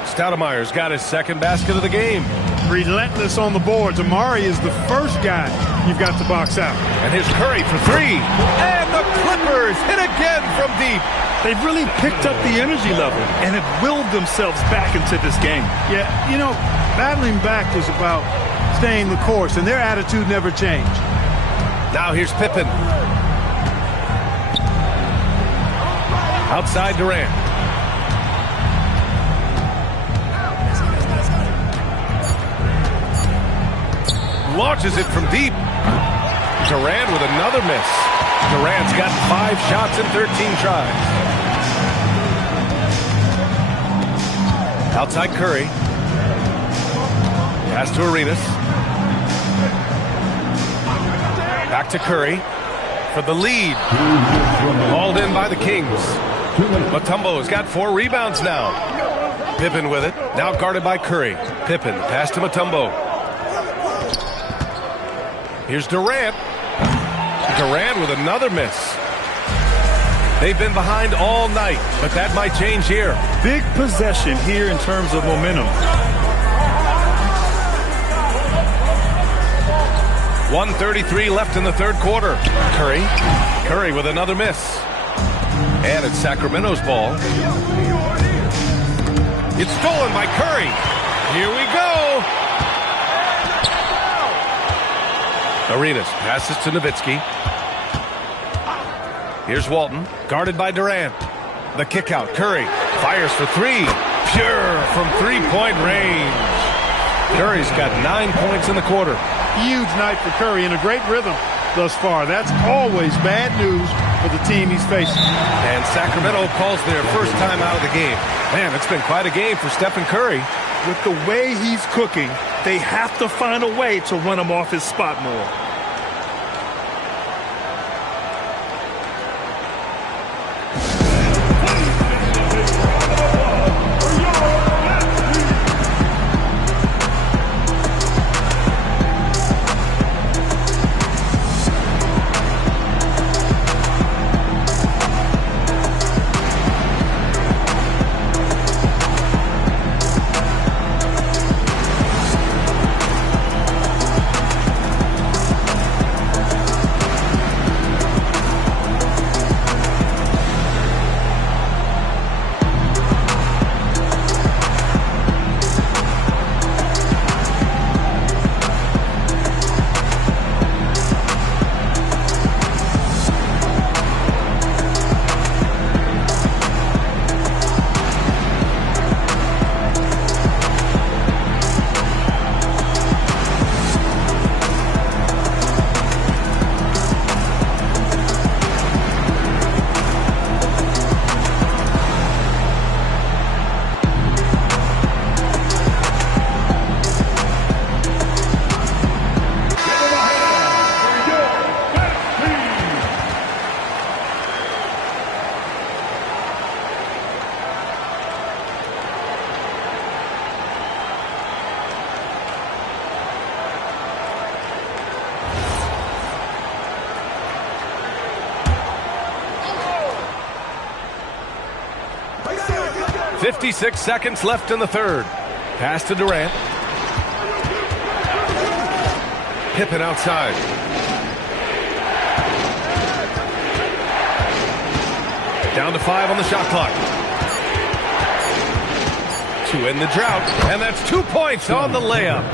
Stoudemire's got his second basket of the game. Relentless on the boards. Amari is the first guy you've got to box out. And here's Curry for three. And the Clippers hit again from deep. They've really picked up the energy level and have willed themselves back into this game. Yeah, you know, battling back is about staying the course, and their attitude never changed. Now here's Pippen. Outside Durant. Launches it from deep. Durant with another miss. Durant's got 5 shots in 13 tries. Outside Curry. Pass to Arenas. Back to Curry for the lead. Hauled in by the Kings. Mutombo's got 4 rebounds now. Pippen with it. Now guarded by Curry. Pippen, pass to Mutombo. Here's Durant. Durant with another miss. They've been behind all night, but that might change here. Big possession here in terms of momentum. 1:33 left in the third quarter. Curry with another miss. And it's Sacramento's ball. It's stolen by Curry. Here we go. Arenas passes to Nowitzki. Here's Walton, guarded by Durant. The kick out. Curry fires for three. Pure from three-point range. Curry's got 9 points in the quarter. Huge night for Curry and a great rhythm thus far. That's always bad news for the team he's facing. And Sacramento calls their first time out of the game. Man, it's been quite a game for Stephen Curry. With the way he's cooking, they have to find a way to run him off his spot more. .56 seconds left in the third. Pass to Durant. Pippen outside. Down to 5 on the shot clock. To end the drought. And that's 2 points on the layup.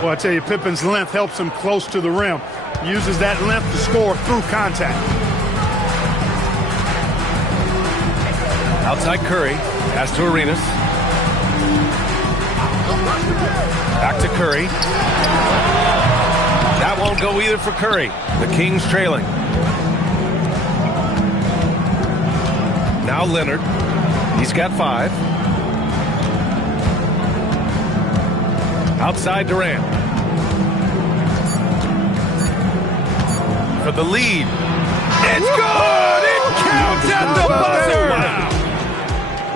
Well, I tell you, Pippen's length helps him close to the rim. Uses that length to score through contact. Outside Curry. Pass to Arenas. Back to Curry. That won't go either for Curry. The Kings trailing. Now Leonard. He's got 5. Outside Durant. For the lead. It's good! It counts at the buzzer!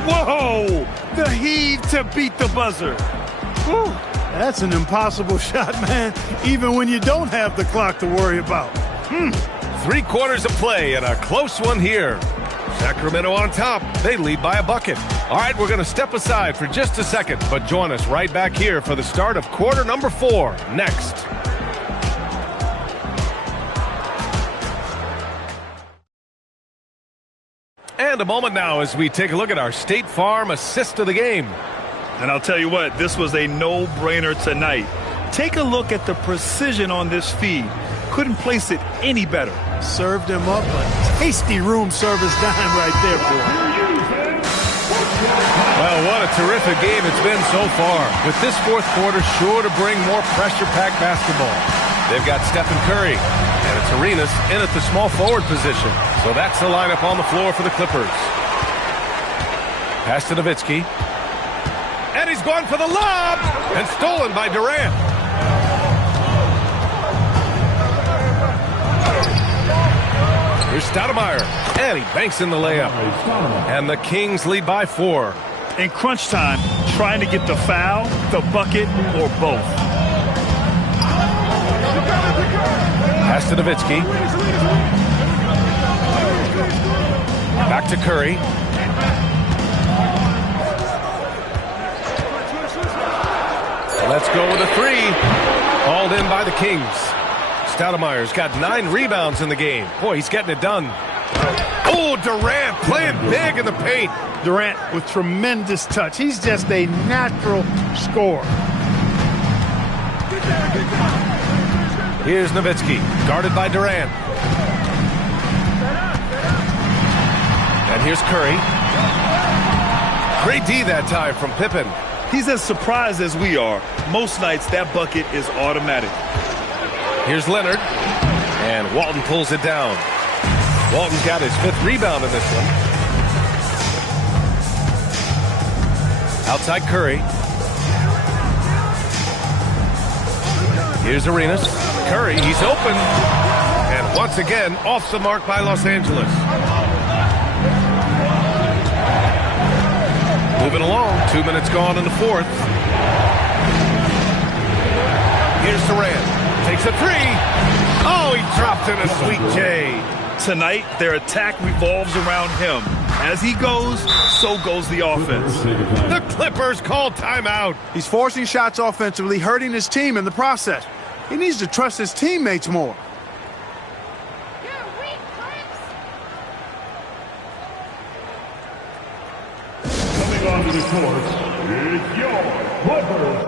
Wow. Whoa! The heave to beat the buzzer. Whew. That's an impossible shot, man, even when you don't have the clock to worry about. 3 quarters of play and a close one here. Sacramento on top. They lead by a bucket. All right, we're going to step aside for just a second, but join us right back here for the start of quarter number 4 next. And a moment now as we take a look at our State Farm assist of the game. And I'll tell you what, this was a no-brainer tonight. Take a look at the precision on this feed. Couldn't place it any better. Served him up a tasty room service dime right there, boy. Well, what a terrific game it's been so far. With this fourth quarter sure to bring more pressure-packed basketball. They've got Stephen Curry, and it's Arenas in at the small forward position. So that's the lineup on the floor for the Clippers. Pass to Nowitzki. And he's going for the lob! And stolen by Durant. Here's Stoudemire. And he banks in the layup. And the Kings lead by 4. In crunch time, trying to get the foul, the bucket, or both. Pass to Nowitzki. Back to Curry. Let's go with a 3. Called in by the Kings. Stoudemire's got 9 rebounds in the game. Boy, he's getting it done. Oh, Durant playing big in the paint. Durant with tremendous touch. He's just a natural scorer. Here's Nowitzki, guarded by Durant. And here's Curry. Great D that time from Pippen. He's as surprised as we are. Most nights, that bucket is automatic. Here's Leonard. And Walton pulls it down. Walton's got his 5th rebound in this one. Outside Curry. Here's Arenas. Curry, he's open. And once again, off the mark by Los Angeles. Moving along, 2 minutes gone in the 4th. Here's Durant. Takes a 3. Oh, he dropped in a sweet J. Tonight, their attack revolves around him. As he goes, so goes the offense. The Clippers call timeout. He's forcing shots offensively, hurting his team in the process. He needs to trust his teammates more. Coming onto the court is your Clippers.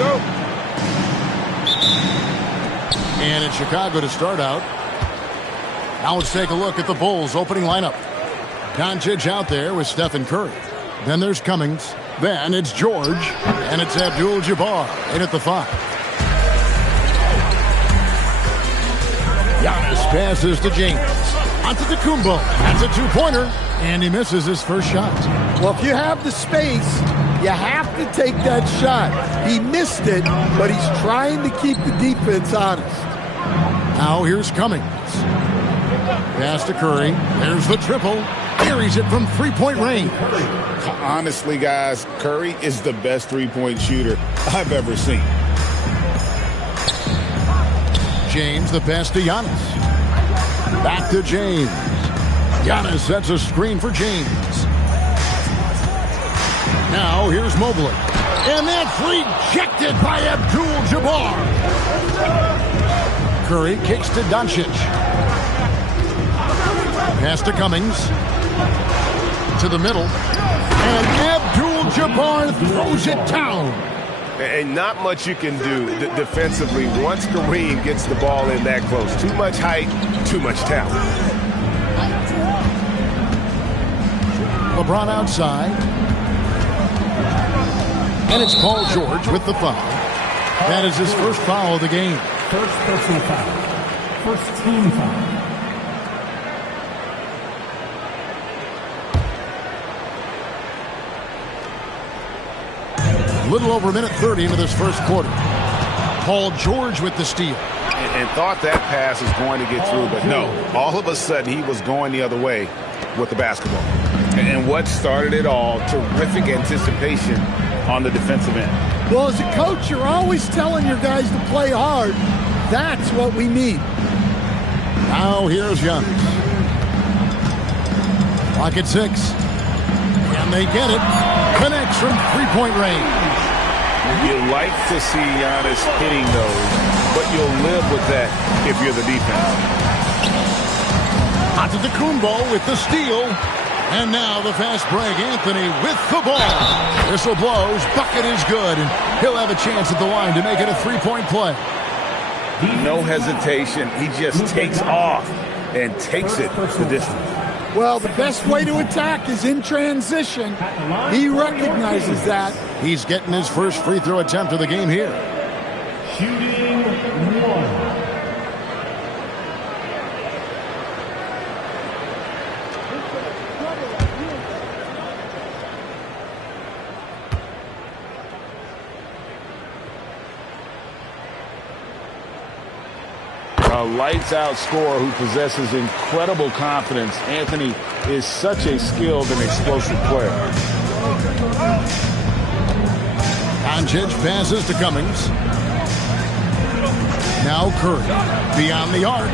go. And it's Chicago to start out. Now let's take a look at the Bulls' opening lineup. Doncic out there with Stephen Curry. Then there's Cummings. Then it's George. And it's Abdul-Jabbar in at the 5. Giannis passes to James. Onto the Kumbo. That's a two-pointer. And he misses his first shot. Well, if you have the space, you have to take that shot. He missed it, but he's trying to keep the defense honest. Now here's Cummings. Pass to Curry. There's the triple. Carries it from three-point range. Honestly, guys, Curry is the best three-point shooter I've ever seen. James, the pass to Giannis. Back to James. Giannis sets a screen for James. Now here's Mobley. And that's rejected by Abdul-Jabbar. Curry kicks to Doncic. Pass to Cummings. To the middle. And Abdul-Jabbar throws it down. And not much you can do defensively once Kareem gets the ball in that close. Too much height, too much talent. LeBron outside. And it's Paul George with the foul. That is his first foul of the game. First personal foul. First team foul. Little over a minute 30 into this first quarter. Paul George with the steal. And thought that pass was going to get through, but no. All of a sudden, he was going the other way with the basketball. And what started it all, terrific anticipation on the defensive end. Well, as a coach, you're always telling your guys to play hard. That's what we need. Now here's Giannis. Clock at 6. And they get it. Connects from three-point range. You like to see Giannis hitting those, but you'll live with that if you're the defense. Antetokounmpo with the steal. And now the fast break. Anthony with the ball. Whistle blows. Bucket is good. And he'll have a chance at the line to make it a three-point play. No hesitation. He just takes off and takes it the distance. Well, the best way to attack is in transition. He recognizes that. He's getting his first free throw attempt of the game here. Shooting 1. A lights-out scorer who possesses incredible confidence. Anthony is such a skilled and explosive player. Doncic passes to Cummings. Now Curry beyond the arc.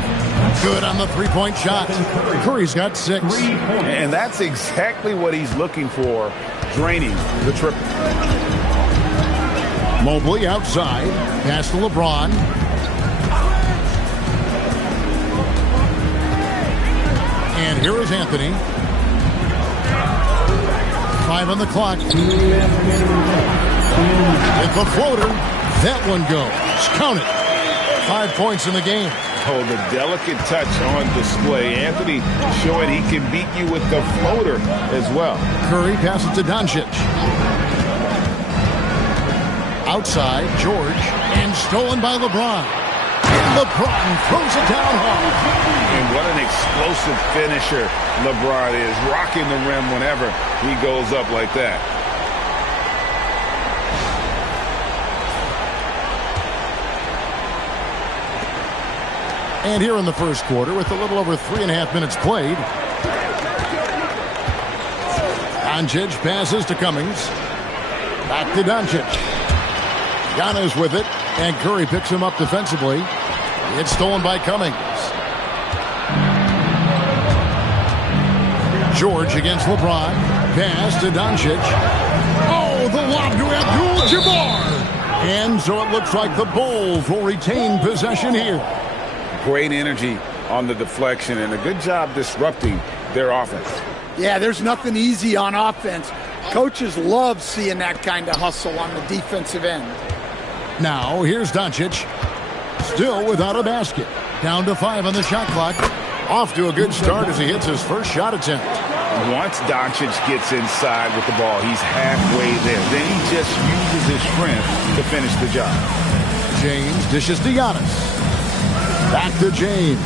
Good on the three-point shot. Curry's got 6. And that's exactly what he's looking for, draining the triple. Mobley outside. Pass to LeBron. And here is Anthony. 5 on the clock. With the floater, that one goes. Count it. 5 points in the game. Oh, the delicate touch on display. Anthony showing he can beat you with the floater as well. Curry passes to Doncic. Outside, George. And stolen by LeBron. And LeBron throws it down hard. And what an explosive finisher LeBron is. Rocking the rim whenever he goes up like that. And here in the first quarter, with a little over 3.5 minutes played, Doncic passes to Cummings. Back to Doncic. Giannis with it, and Curry picks him up defensively. It's stolen by Cummings. George against LeBron. Pass to Doncic. Oh, the lob to Abdul-Jabbar. And so it looks like the Bulls will retain possession here. Great energy on the deflection and a good job disrupting their offense. Yeah, there's nothing easy on offense. Coaches love seeing that kind of hustle on the defensive end. Now, here's Doncic. Still without a basket. Down to 5 on the shot clock. Off to a good start as he hits his first shot attempt. Once Doncic gets inside with the ball, he's halfway there. Then he just uses his strength to finish the job. James dishes to Giannis. Back to James.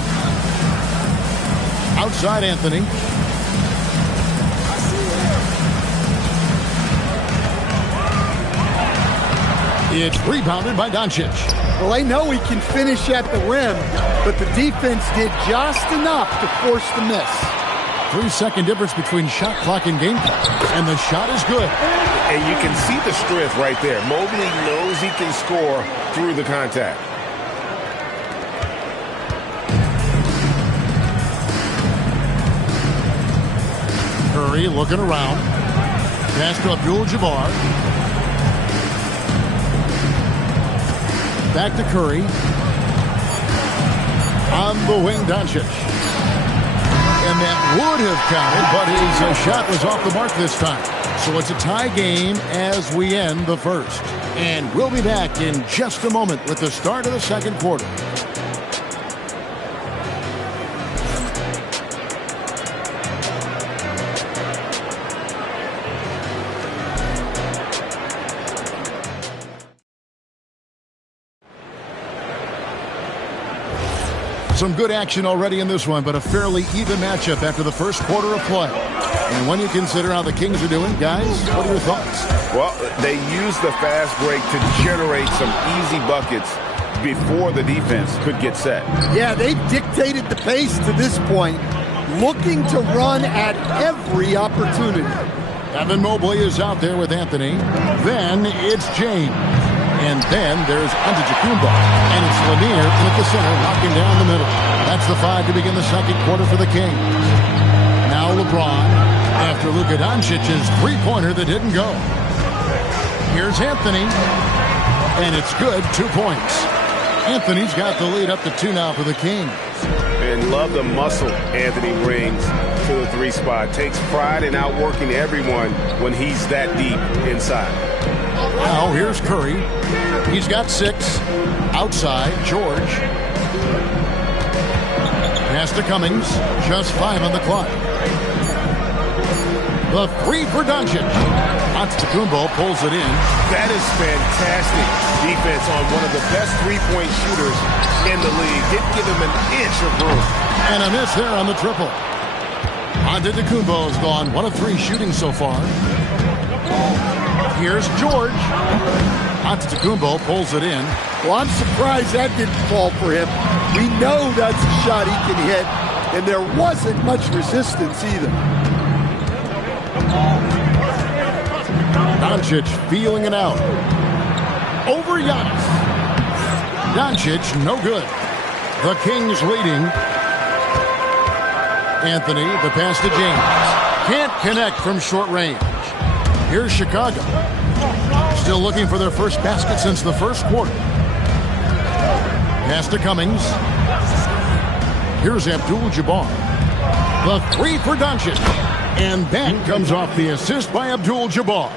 Outside Anthony. It's rebounded by Doncic. Well, I know he can finish at the rim, but the defense did just enough to force the miss. 3-second difference between shot clock and game clock, and the shot is good. And you can see the strength right there. Mobley knows he can score through the contact. Curry looking around. Pass to Abdul-Jabbar. Back to Curry. On the wing, Doncic. And that would have counted, but his shot was off the mark this time. So it's a tie game as we end the first. And we'll be back in just a moment with the start of the second quarter. Some good action already in this one, but a fairly even matchup after the first quarter of play. And when you consider how the Kings are doing, guys, what are your thoughts? Well, they used the fast break to generate some easy buckets before the defense could get set. Yeah, they've dictated the pace to this point, looking to run at every opportunity. Evan Mobley is out there with Anthony. Then it's James. And then there's Antetokounmpo. And it's Lanier in at the center, knocking down the middle. That's the 5 to begin the second quarter for the Kings. Now LeBron after Luka Doncic's three-pointer that didn't go. Here's Anthony. And it's good, 2 points. Anthony's got the lead up to 2 now for the Kings. And love the muscle Anthony brings to the 3 spot. Takes pride in outworking everyone when he's that deep inside. Now here's Curry. He's got 6. Outside, George. Pass to Cummings. Just 5 on the clock. The 3 for Doncic. Antetokounmpo pulls it in. That is fantastic defense on one of the best three-point shooters in the league. Didn't give him an inch of room. And a miss there on the triple. Antetokounmpo has gone 1 of 3 shooting so far. Here's George. Antetokounmpo pulls it in. Well, I'm surprised that didn't fall for him. We know that's a shot he can hit, and there wasn't much resistance either. Doncic feeling it out. Over Giannis. Doncic, no good. The Kings leading. Anthony, the pass to James. Can't connect from short range. Here's Chicago. Still looking for their first basket since the first quarter. Pass to Cummings. Here's Abdul-Jabbar. The 3 for Doncic. And that comes off the assist by Abdul-Jabbar.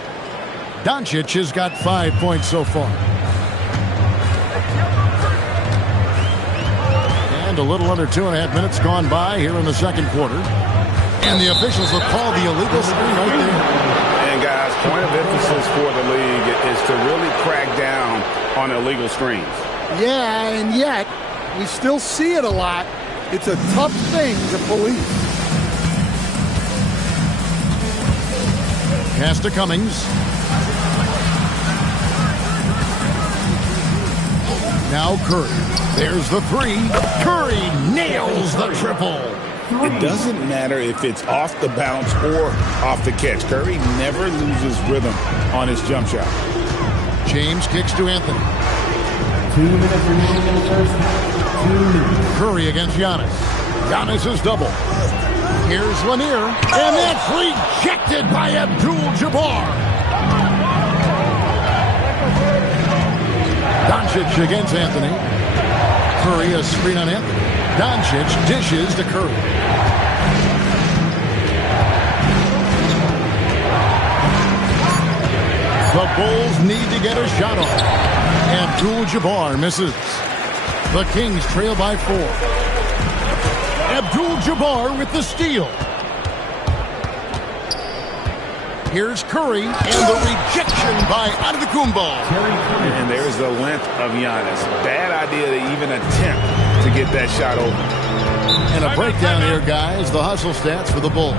Doncic has got 5 points so far. And a little under 2.5 minutes gone by here in the second quarter. And the officials have called the illegal screen right there. And guys, point of emphasis for the league is to really crack down on illegal screens. Yeah, and yet we still see it a lot. It's a tough thing to police. Pass to Cummings. Now Curry. There's the 3. Curry nails the triple. It doesn't matter if it's off the bounce or off the catch. Curry never loses rhythm on his jump shot. James kicks to Anthony. 2 minutes remaining in the first. 2. Curry against Giannis. Giannis is double. Here's Lanier. And that's rejected by Abdul-Jabbar. Doncic against Anthony. Curry a screen on Anthony. Doncic dishes to Curry. The Bulls need to get a shot off. And Abdul-Jabbar misses. The Kings trail by 4. Abdul-Jabbar with the steal. Here's Curry, and the rejection by Antetokounmpo. And there's the length of Giannis. Bad idea to even attempt to get that shot open. And a breakdown here, guys. The hustle stats for the Bulls.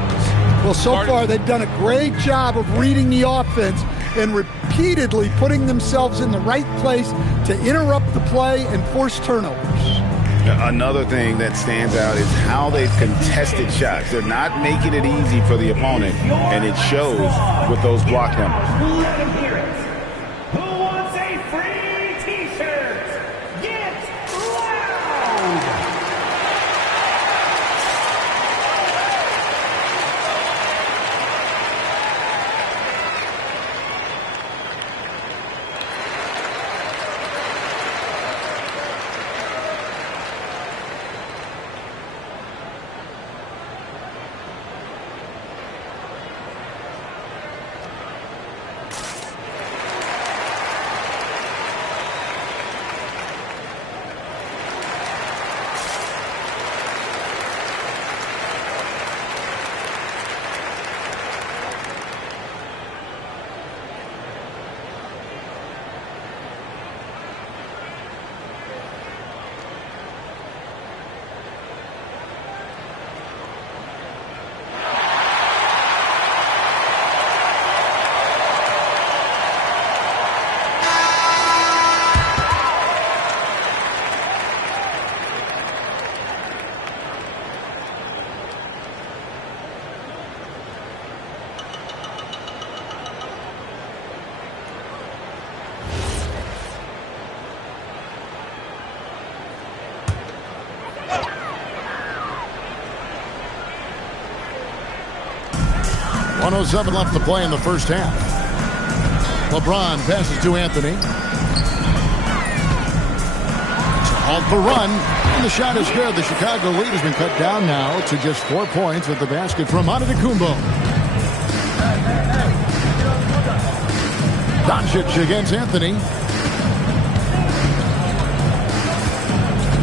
Well, so far they've done a great job of reading the offense and repeatedly putting themselves in the right place to interrupt the play and force turnovers. Another thing that stands out is how they've contested shots. They're not making it easy for the opponent, and it shows with those block numbers. Let him hear it. Who wants a free T-shirt? Get loud! .107 left to play in the first half. LeBron passes to Anthony. To halt the run. And the shot is good. The Chicago lead has been cut down now to just 4 points with the basket from Antetokounmpo. Doncic against Anthony.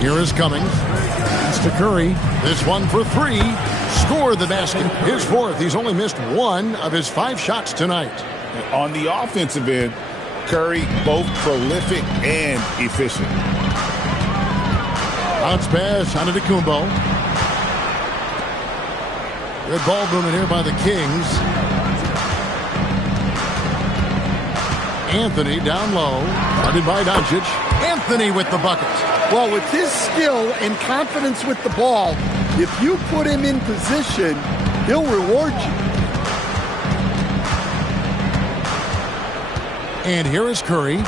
Here is Cummings. It's to Curry. This one for 3. Scored the basket. His 4th. He's only missed 1 of his 5 shots tonight. On the offensive end, Curry both prolific and efficient. Bounce pass, Antetokounmpo. Good ball movement here by the Kings. Anthony down low. Guarded by Doncic. Anthony with the bucket. Well, with his skill and confidence with the ball, if you put him in position, he'll reward you. And here is Curry.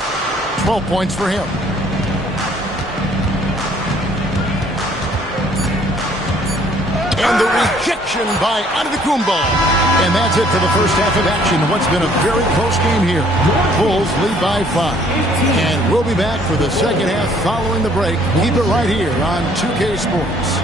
12 points for him. And the rejection by Antetokounmpo. And that's it for the first half of action. What's been a very close game here. Bulls lead by 5. And we'll be back for the second half following the break. Keep it right here on 2K Sports.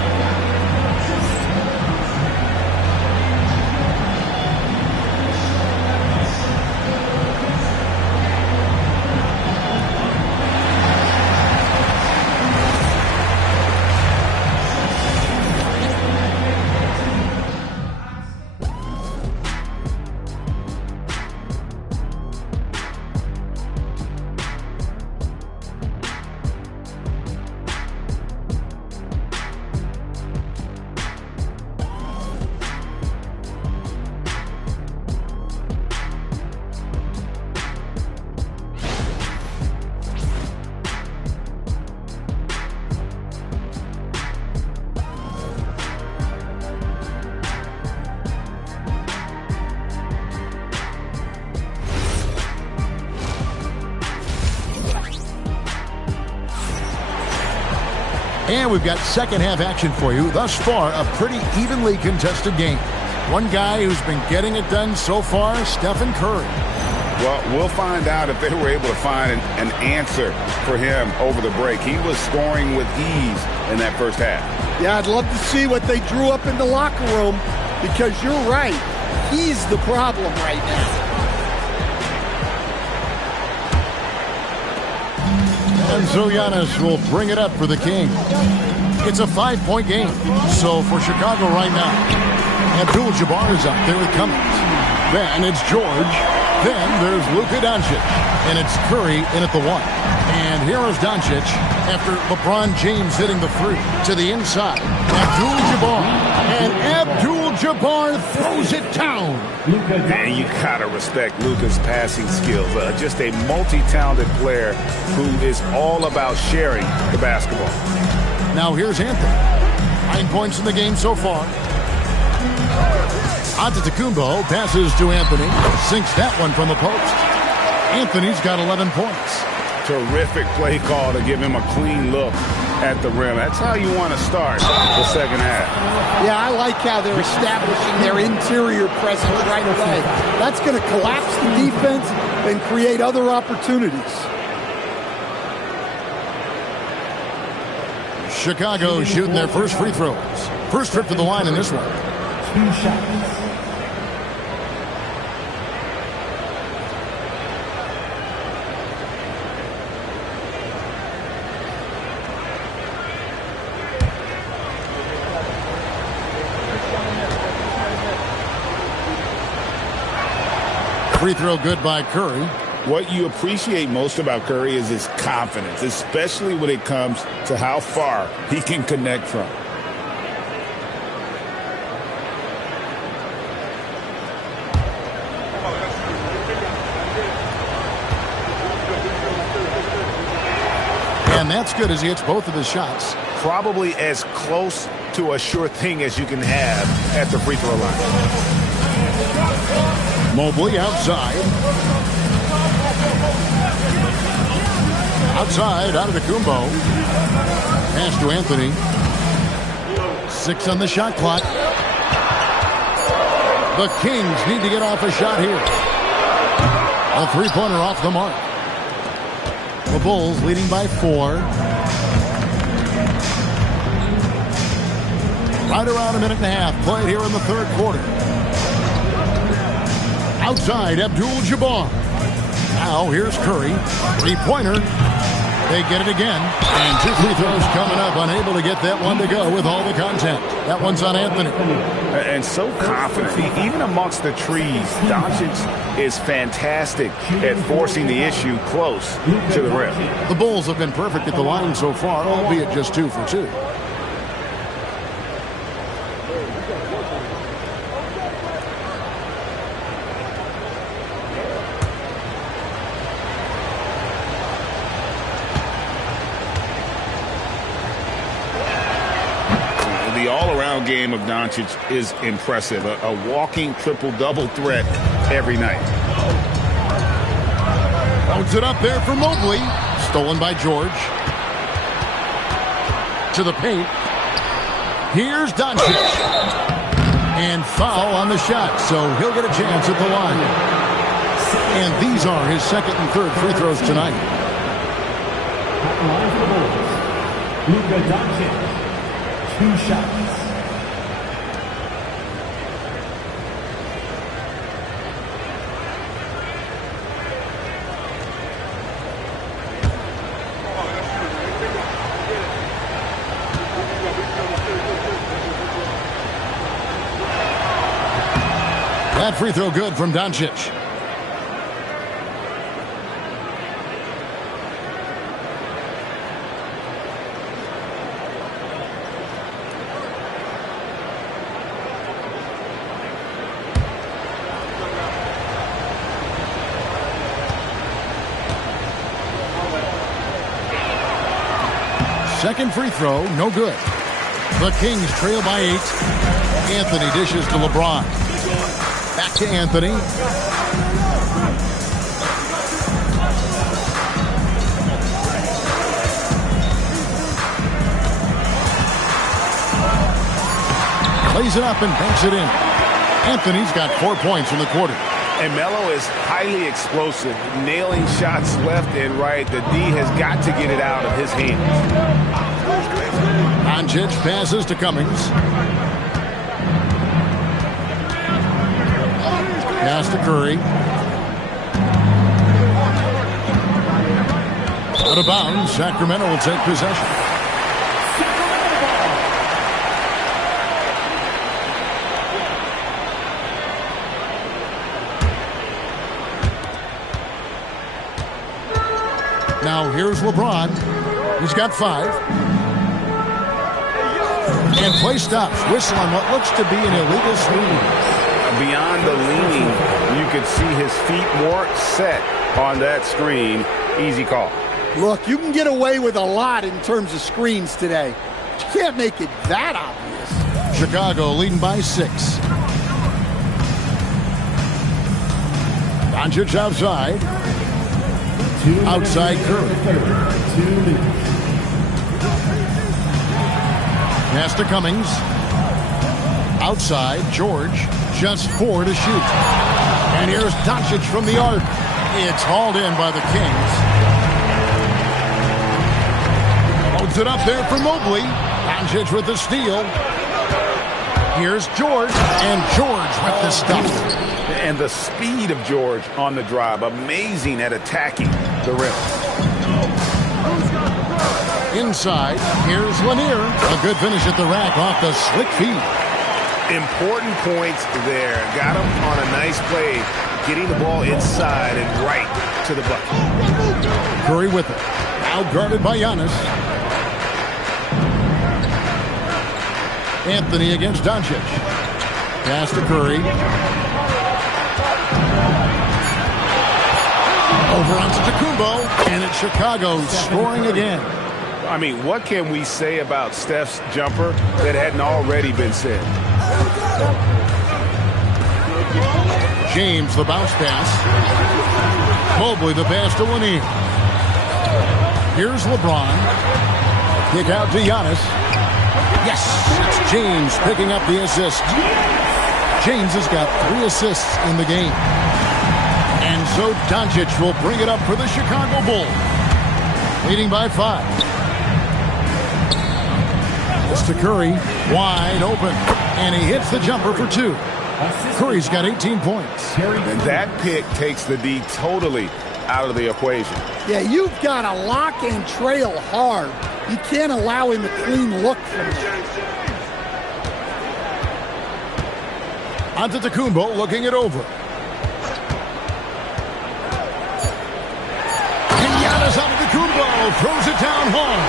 And we've got second half action for you. Thus far, a pretty evenly contested game. One guy who's been getting it done so far, Stephen Curry. Well, we'll find out if they were able to find an answer for him over the break. He was scoring with ease in that first half. Yeah, I'd love to see what they drew up in the locker room, because you're right. He's the problem right now. And so Giannis will bring it up for the Kings. It's a 5-point game. So for Chicago right now, Abdul-Jabbar is out there with Cummings. Then it's George. Then there's Luka Doncic. And it's Curry in at the 1. And here is Doncic after LeBron James hitting the 3 to the inside. Abdul-Jabbar. And Abdul-Jabbar throws it down. Man, you gotta respect Luka's passing skills. Just a multi-talented player who is all about sharing the basketball. Now here's Anthony. 9 points in the game so far. Antetokounmpo passes to Anthony. Sinks that one from the post. Anthony's got 11 points. Terrific play call to give him a clean look at the rim. That's how you want to start the second half. Yeah, I like how they're establishing their interior presence right away. That's going to collapse the defense and create other opportunities. Chicago shooting their first free throws. First trip to the line in this one. 2 shots. Free throw good by Curry. What you appreciate most about Curry is his confidence, especially when it comes to how far he can connect from. And that's good as he hits both of his shots. Probably as close to a sure thing as you can have at the free throw line. Mobley outside. Outside, Antetokounmpo. Pass to Anthony. 6 on the shot clock. The Kings need to get off a shot here. A three-pointer off the mark. The Bulls leading by 4. Right around a minute and a half played here in the third quarter. Outside, Abdul-Jabbar. Now here's Curry. Three-pointer. They get it again. And 2 free throws coming up. Unable to get that one to go with all the content. That one's on Anthony. And so confident. Even amongst the trees, Doncic is fantastic at forcing the issue close to the rim. The Bulls have been perfect at the line so far, albeit just 2 for 2. The all-around game of Doncic is impressive. A walking triple-double threat every night. Bounce it up there for Mobley. Stolen by George. To the paint. Here's Doncic. And foul on the shot, so he'll get a chance at the line. And these are his second and third free throws tonight. Luka Doncic. 2 shots. That free throw good from Doncic. Second free throw, no good. The Kings trail by 8. Anthony dishes to LeBron. Back to Anthony. Lays it up and banks it in. Anthony's got 4 points in the quarter. And Melo is highly explosive, nailing shots left and right. The D has got to get it out of his hands. Doncic passes to Cummings. Pass to Curry. Out of bounds, Sacramento will take possession. Now here's LeBron. He's got 5. And play stops. Whistle on what looks to be an illegal swing. Beyond the leaning, you could see his feet more set on that screen. Easy call. Look, you can get away with a lot in terms of screens today. But you can't make it that obvious. Chicago leading by 6. Doncic outside. Outside Curry. Pass to Cummings. Outside George. Just 4 to shoot. And here's Doncic from the arc. It's hauled in by the Kings. Loads it up there for Mobley. Doncic with the steal. Here's George. And George with the stuff. And the speed of George on the drive. Amazing at attacking the rim. Inside, here's Lanier. A good finish at the rack off the slick feed. Important points there. Got him on a nice play, getting the ball inside and right to the bucket. Curry with it. Now guarded by Giannis. Anthony against Doncic. Pass to Curry. Over onto Tacumbo, and it's Chicago scoring again. I mean, what can we say about Steph's jumper that hadn't already been said? James, the bounce pass. Mobley, the pass to Lanier. Here's LeBron. Kick out to Giannis. Yes, it's James picking up the assist. James has got 3 assists in the game. And so Doncic will bring it up for the Chicago Bulls. Leading by 5. It's to Curry. Wide open. And he hits the jumper for 2. Curry's got 18 points. And that pick takes the D totally out of the equation. Yeah, you've got to lock and trail hard. You can't allow him a clean look from there. Onto Tacumbo, looking it over. Antetokounmpo throws it down hard.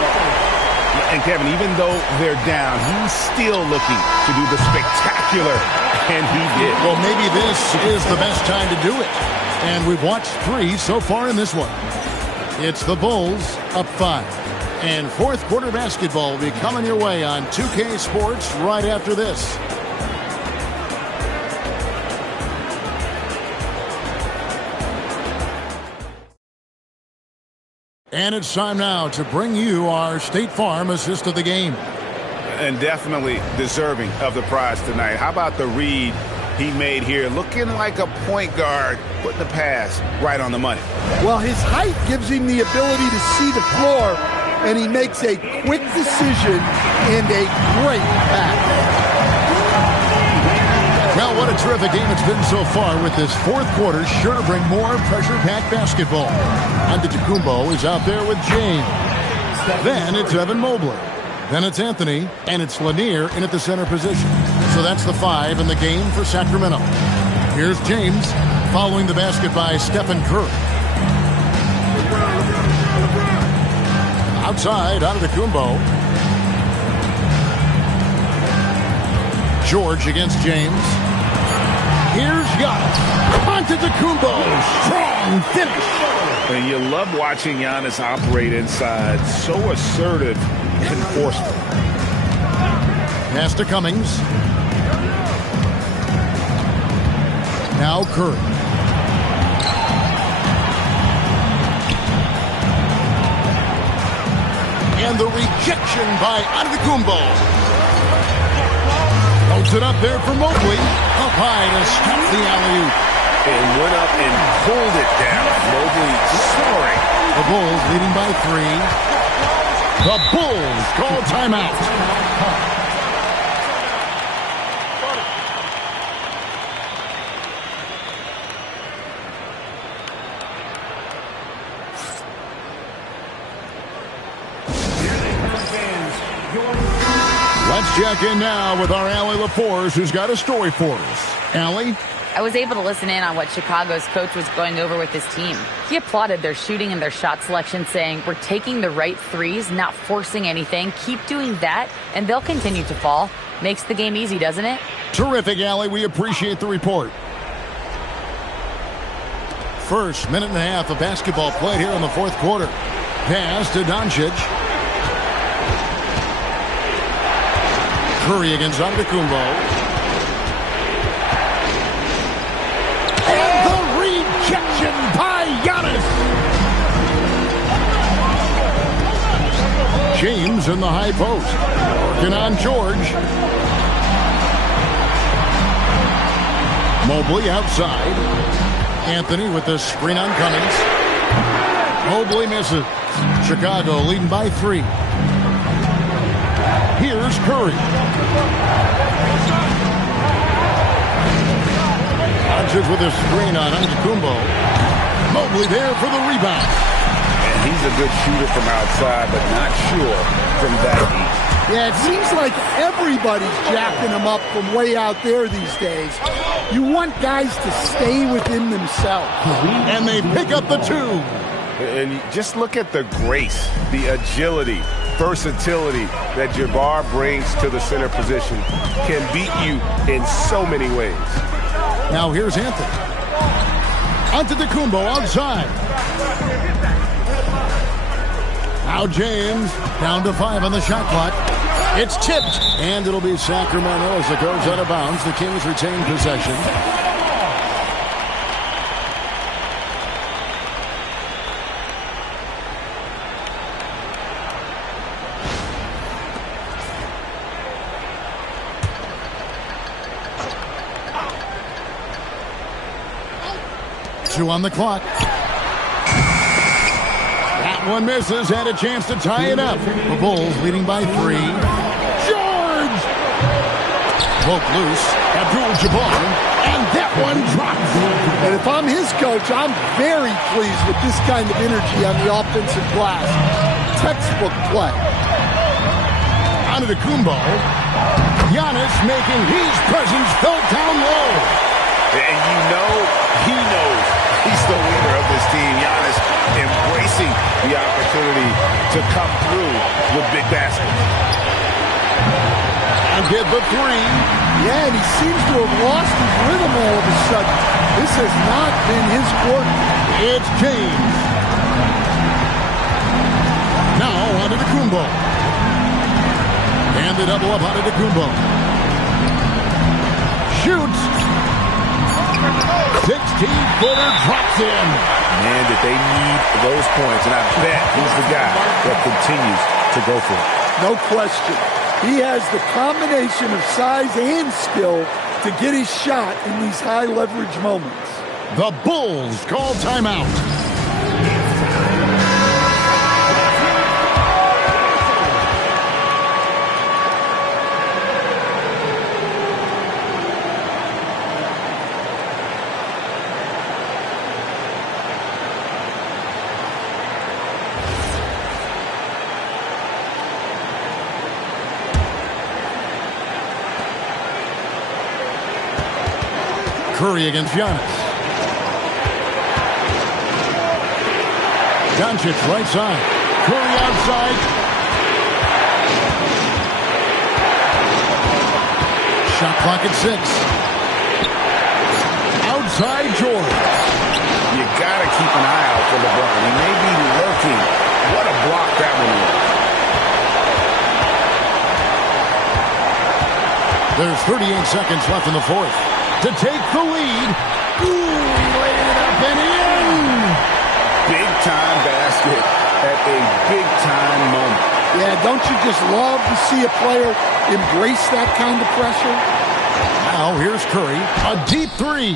And Kevin, even though they're down, he's still looking to do the spectacular, and he did. Well, maybe this is the best time to do it. And we've watched 3 so far in this one. It's the Bulls up 5. And fourth quarter basketball will be coming your way on 2K Sports right after this. And it's time now to bring you our State Farm assist of the game. And definitely deserving of the prize tonight. How about the read he made here? Looking like a point guard, putting the pass right on the money. Well, his height gives him the ability to see the floor, and he makes a quick decision and a great pass. Well, what a terrific game it's been so far with this fourth quarter. Sure to bring more pressure-packed basketball. Antetokounmpo is out there with James. Then it's Evan Mobley. Then it's Anthony, and it's Lanier in at the center position. So that's the 5 in the game for Sacramento. Here's James following the basket by Stephen Curry. Outside, Antetokounmpo. George against James. Here's Giannis. Antetokounmpo. Strong finish. And you love watching Giannis operate inside. So assertive and forceful. Pass to Cummings. Now Curry. And the rejection by Antetokounmpo. Holds it up there for Mobley. Up high to stop the alley-oop. And went up and pulled it down. Mobley soaring. The Bulls leading by 3. The Bulls call timeout. Let's check in now with our Allie LaForce, who's got a story for us. Allie? I was able to listen in on what Chicago's coach was going over with his team. He applauded their shooting and their shot selection, saying, "We're taking the right threes, not forcing anything. Keep doing that, and they'll continue to fall." Makes the game easy, doesn't it? Terrific, Allie. We appreciate the report. First minute and a half of basketball played here in the fourth quarter. Pass to Doncic. Curry against Antetokounmpo. And the rejection by Giannis. James in the high post. Working on George. Mobley outside. Anthony with the screen on Cummings. Mobley misses. Chicago leading by 3. Here's Curry. Doncic with a screen on Antetokounmpo. Mobley there for the rebound. And he's a good shooter from outside, but not sure from that deep. Yeah, it seems like everybody's jacking him up from way out there these days. You want guys to stay within themselves. And they pick up the 2. And just look at the grace, the agility, versatility that Jabbar brings to the center position. Can beat you in so many ways. Now here's Anthony. Antetokounmpo outside. Now James down to 5 on the shot clock. It's tipped, and it'll be Sacramento as it goes out of bounds. The Kings retain possession. Two on the clock. That one misses, had a chance to tie it up. The Bulls leading by 3. George! Poke loose. Abdul-Jabbar. And that one drops. And if I'm his coach, I'm very pleased with this kind of energy on the offensive glass. Textbook play. Antetokounmpo. Giannis making his presence felt down low. And you know, he knows he's the leader of this team. Giannis embracing the opportunity to come through with big baskets. And get the 3. Yeah, and he seems to have lost his rhythm all of a sudden. This has not been his quarter. It's James. Now Antetokounmpo. And the double up Antetokounmpo. Shoots. 16-footer drops in. Man, did they need those points. And I bet he's the guy that continues to go for it. No question. He has the combination of size and skill to get his shot in these high leverage moments. The Bulls call timeout. Curry against Giannis. Doncic right side. Curry outside. Shot clock at 6. Outside George. You gotta keep an eye out for LeBron. He may be lurking. What a block that one was. There's 38 seconds left in the fourth. To take the lead. Ooh, he laid it up and in. Big-time basket at a big-time moment. Yeah, don't you just love to see a player embrace that kind of pressure? Now here's Curry. A deep 3.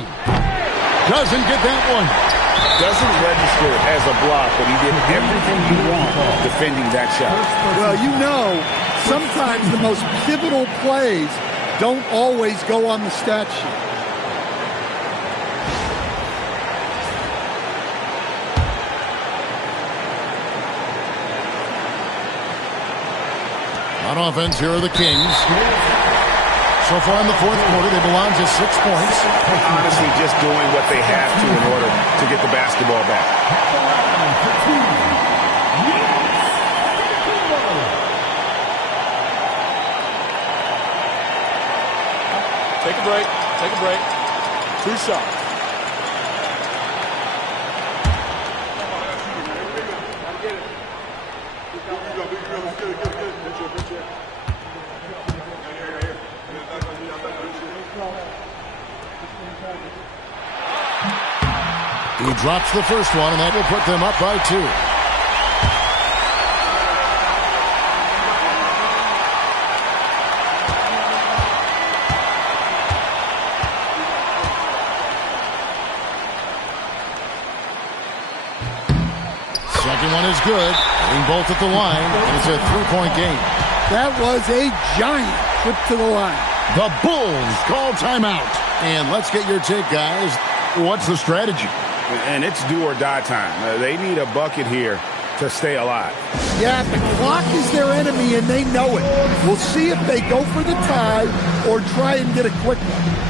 Doesn't get that one. Doesn't register as a block, but he did everything you want defending that shot. Well, you know, sometimes the most pivotal plays don't always go on the stat sheet. On offense, here are the Kings. So far in the fourth quarter, they belong to 6 points. Honestly, just doing what they have to in order to get the basketball back. Take a break. Take a break. 2 shots. He drops the first one, and that will put them up by 2. Second one is good. Hitting both at the line, and it's a 3-point game. That was a giant trip to the line. The Bulls call timeout. And let's get your take, guys. What's the strategy? And it's do or die time. They need a bucket here to stay alive. Yeah, the clock is their enemy, and they know it. We'll see if they go for the tie or try and get a quick one.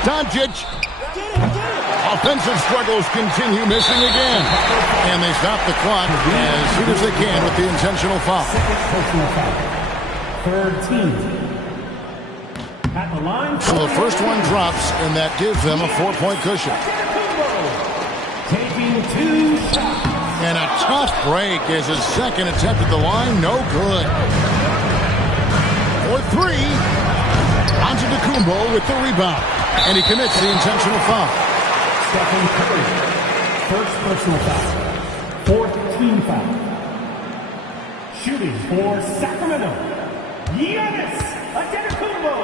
Doncic. Offensive struggles continue, missing again. And they stop the clock as soon as they can with the intentional foul. Third team. At the line. So the first one drops, and that gives them a 4-point cushion. Taking 2 shots. And a tough break as his second attempt at the line, no good. For 3. Antetokounmpo with the rebound. And he commits the intentional foul. Stephen Curry. First personal foul. Fourth team foul. Shooting for Sacramento. Giannis Antetokounmpo.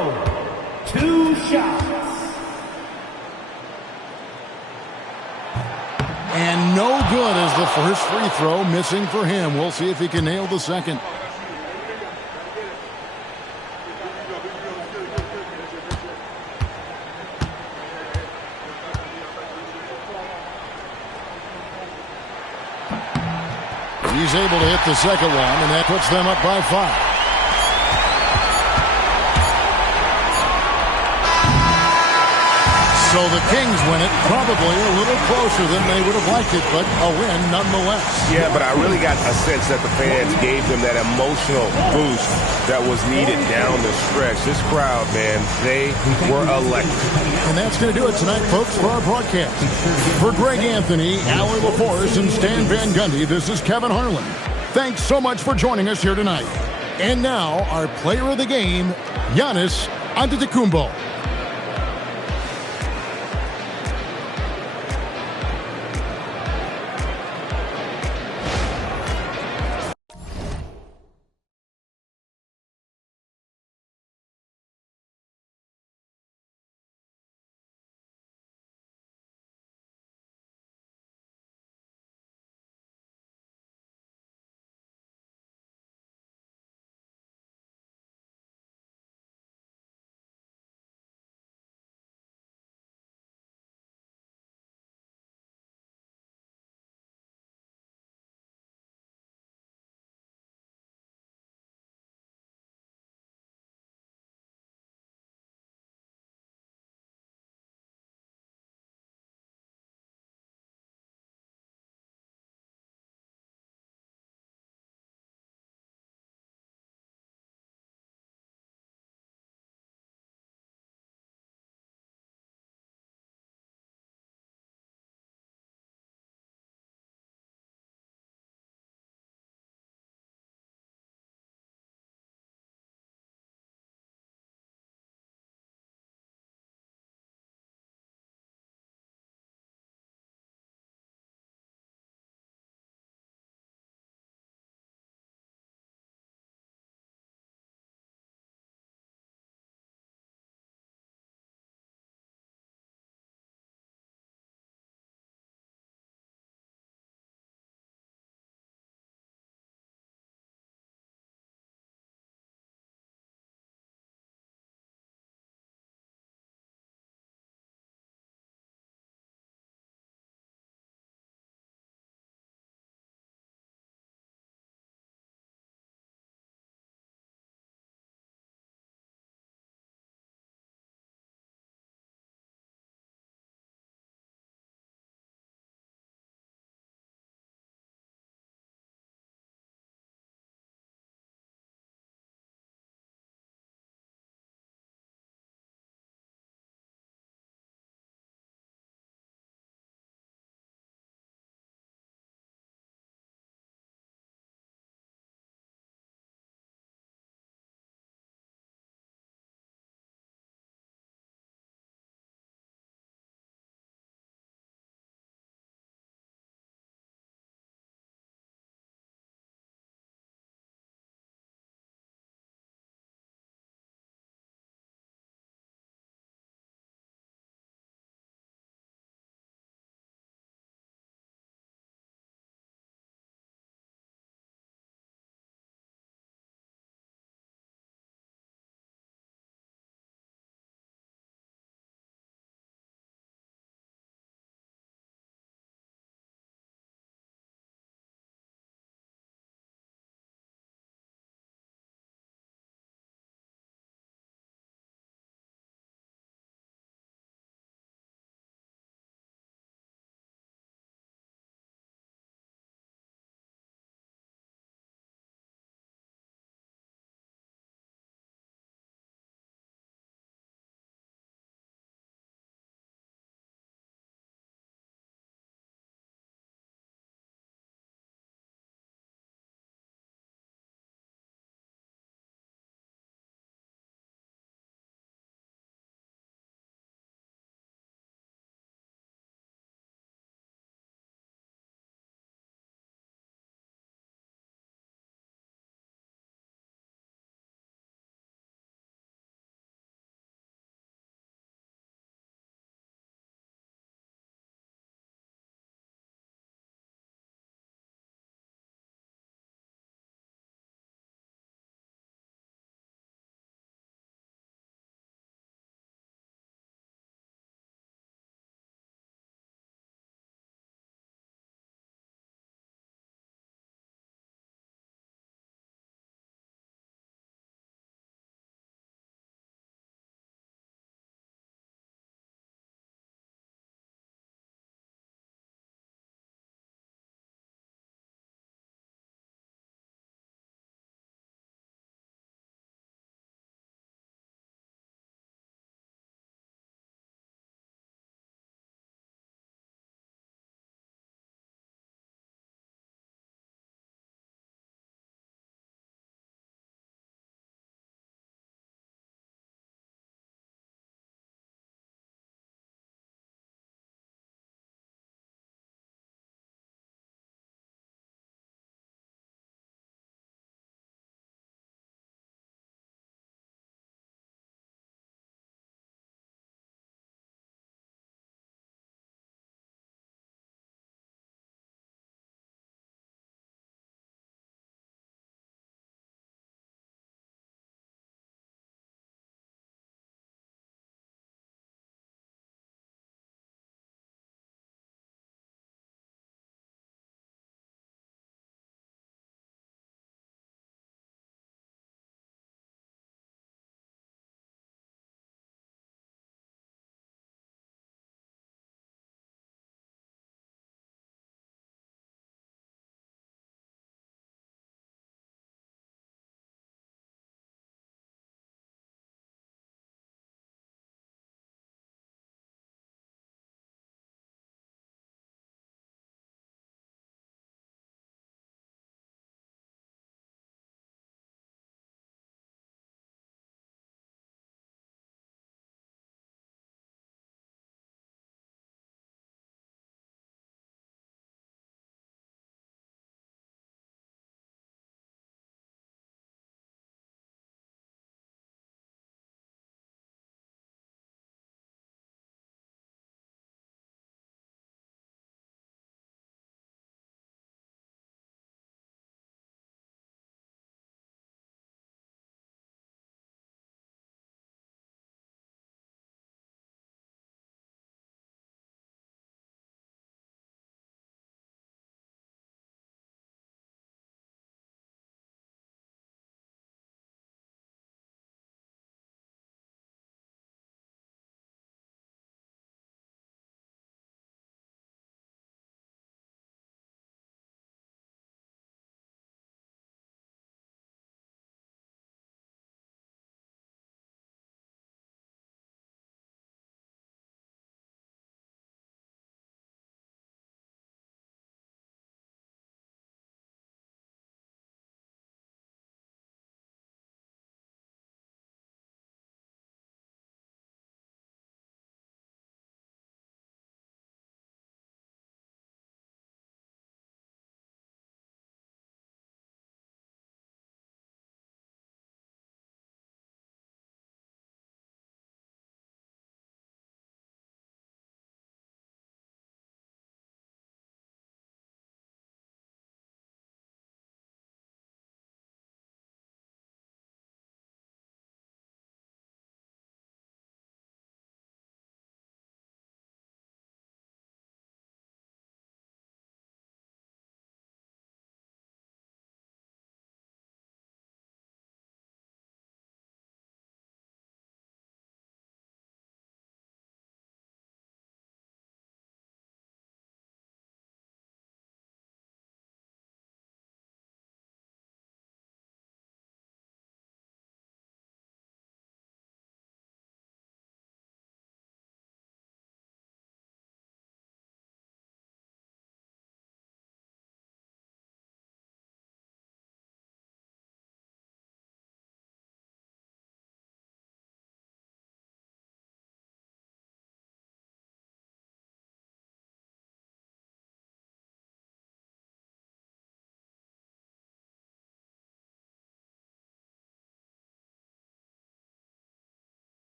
2 shots. And no good as the first free throw missing for him. We'll see if he can nail the second. He's able to hit the second one, and that puts them up by 5. So the Kings win it, probably a little closer than they would have liked it, but a win nonetheless. Yeah, but I really got a sense that the fans gave them that emotional boost that was needed down the stretch. This crowd, man, they were electric. And that's going to do it tonight, folks, for our broadcast. For Greg Anthony, Allie LaForce, and Stan Van Gundy, this is Kevin Harlan. Thanks so much for joining us here tonight. And now, our player of the game, Giannis Antetokounmpo.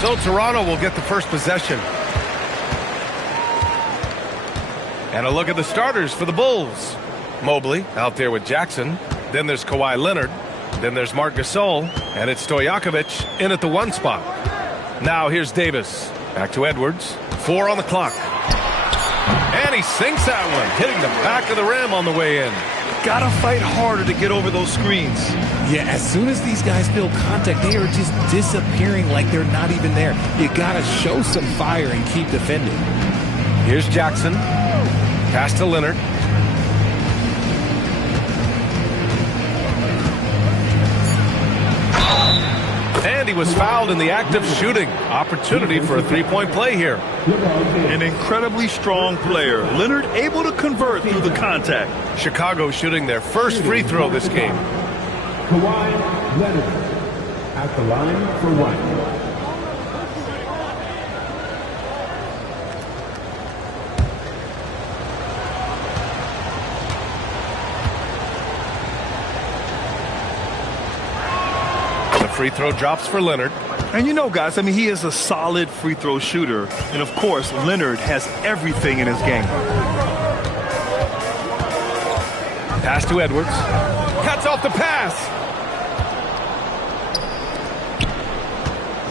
So Toronto will get the first possession. And a look at the starters for the Bulls. Mobley out there with Jackson. Then there's Kawhi Leonard. Then there's Marc Gasol. And it's Stojakovic in at the 1 spot. Now here's Davis. Back to Edwards. 4 on the clock. And he sinks that one, hitting the back of the rim on the way in. Gotta fight harder to get over those screens. Yeah, as soon as these guys feel contact, they are just disappearing like they're not even there. You gotta show some fire and keep defending. Here's Jackson. Pass to Leonard. And he was fouled in the act of shooting. Opportunity for a three-point play here. An incredibly strong player. Leonard able to convert through the contact. Chicago shooting their first free throw this game. Kawhi Leonard at the line for 1. Free throw drops for Leonard. And you know, guys, I mean, he is a solid free throw shooter. And, of course, Leonard has everything in his game. Pass to Edwards. Cuts off the pass.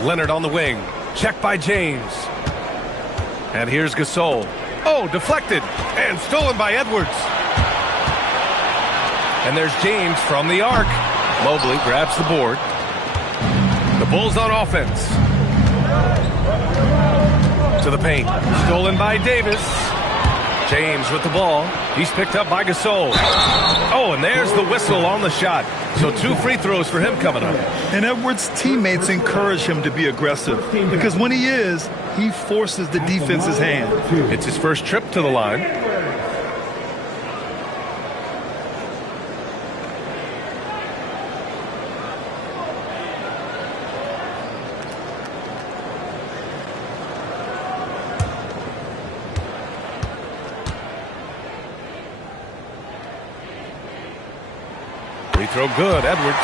Leonard on the wing. Checked by James. And here's Gasol. Oh, deflected. And stolen by Edwards. And there's James from the arc. Mobley grabs the board. The Bulls on offense. To the paint. Stolen by Davis. James with the ball. He's picked up by Gasol. Oh, and there's the whistle on the shot. So 2 free throws for him coming up. And Edwards' teammates encourage him to be aggressive because when he is, he forces the defense's hand. It's his first trip to the line. Free throw good, Edwards.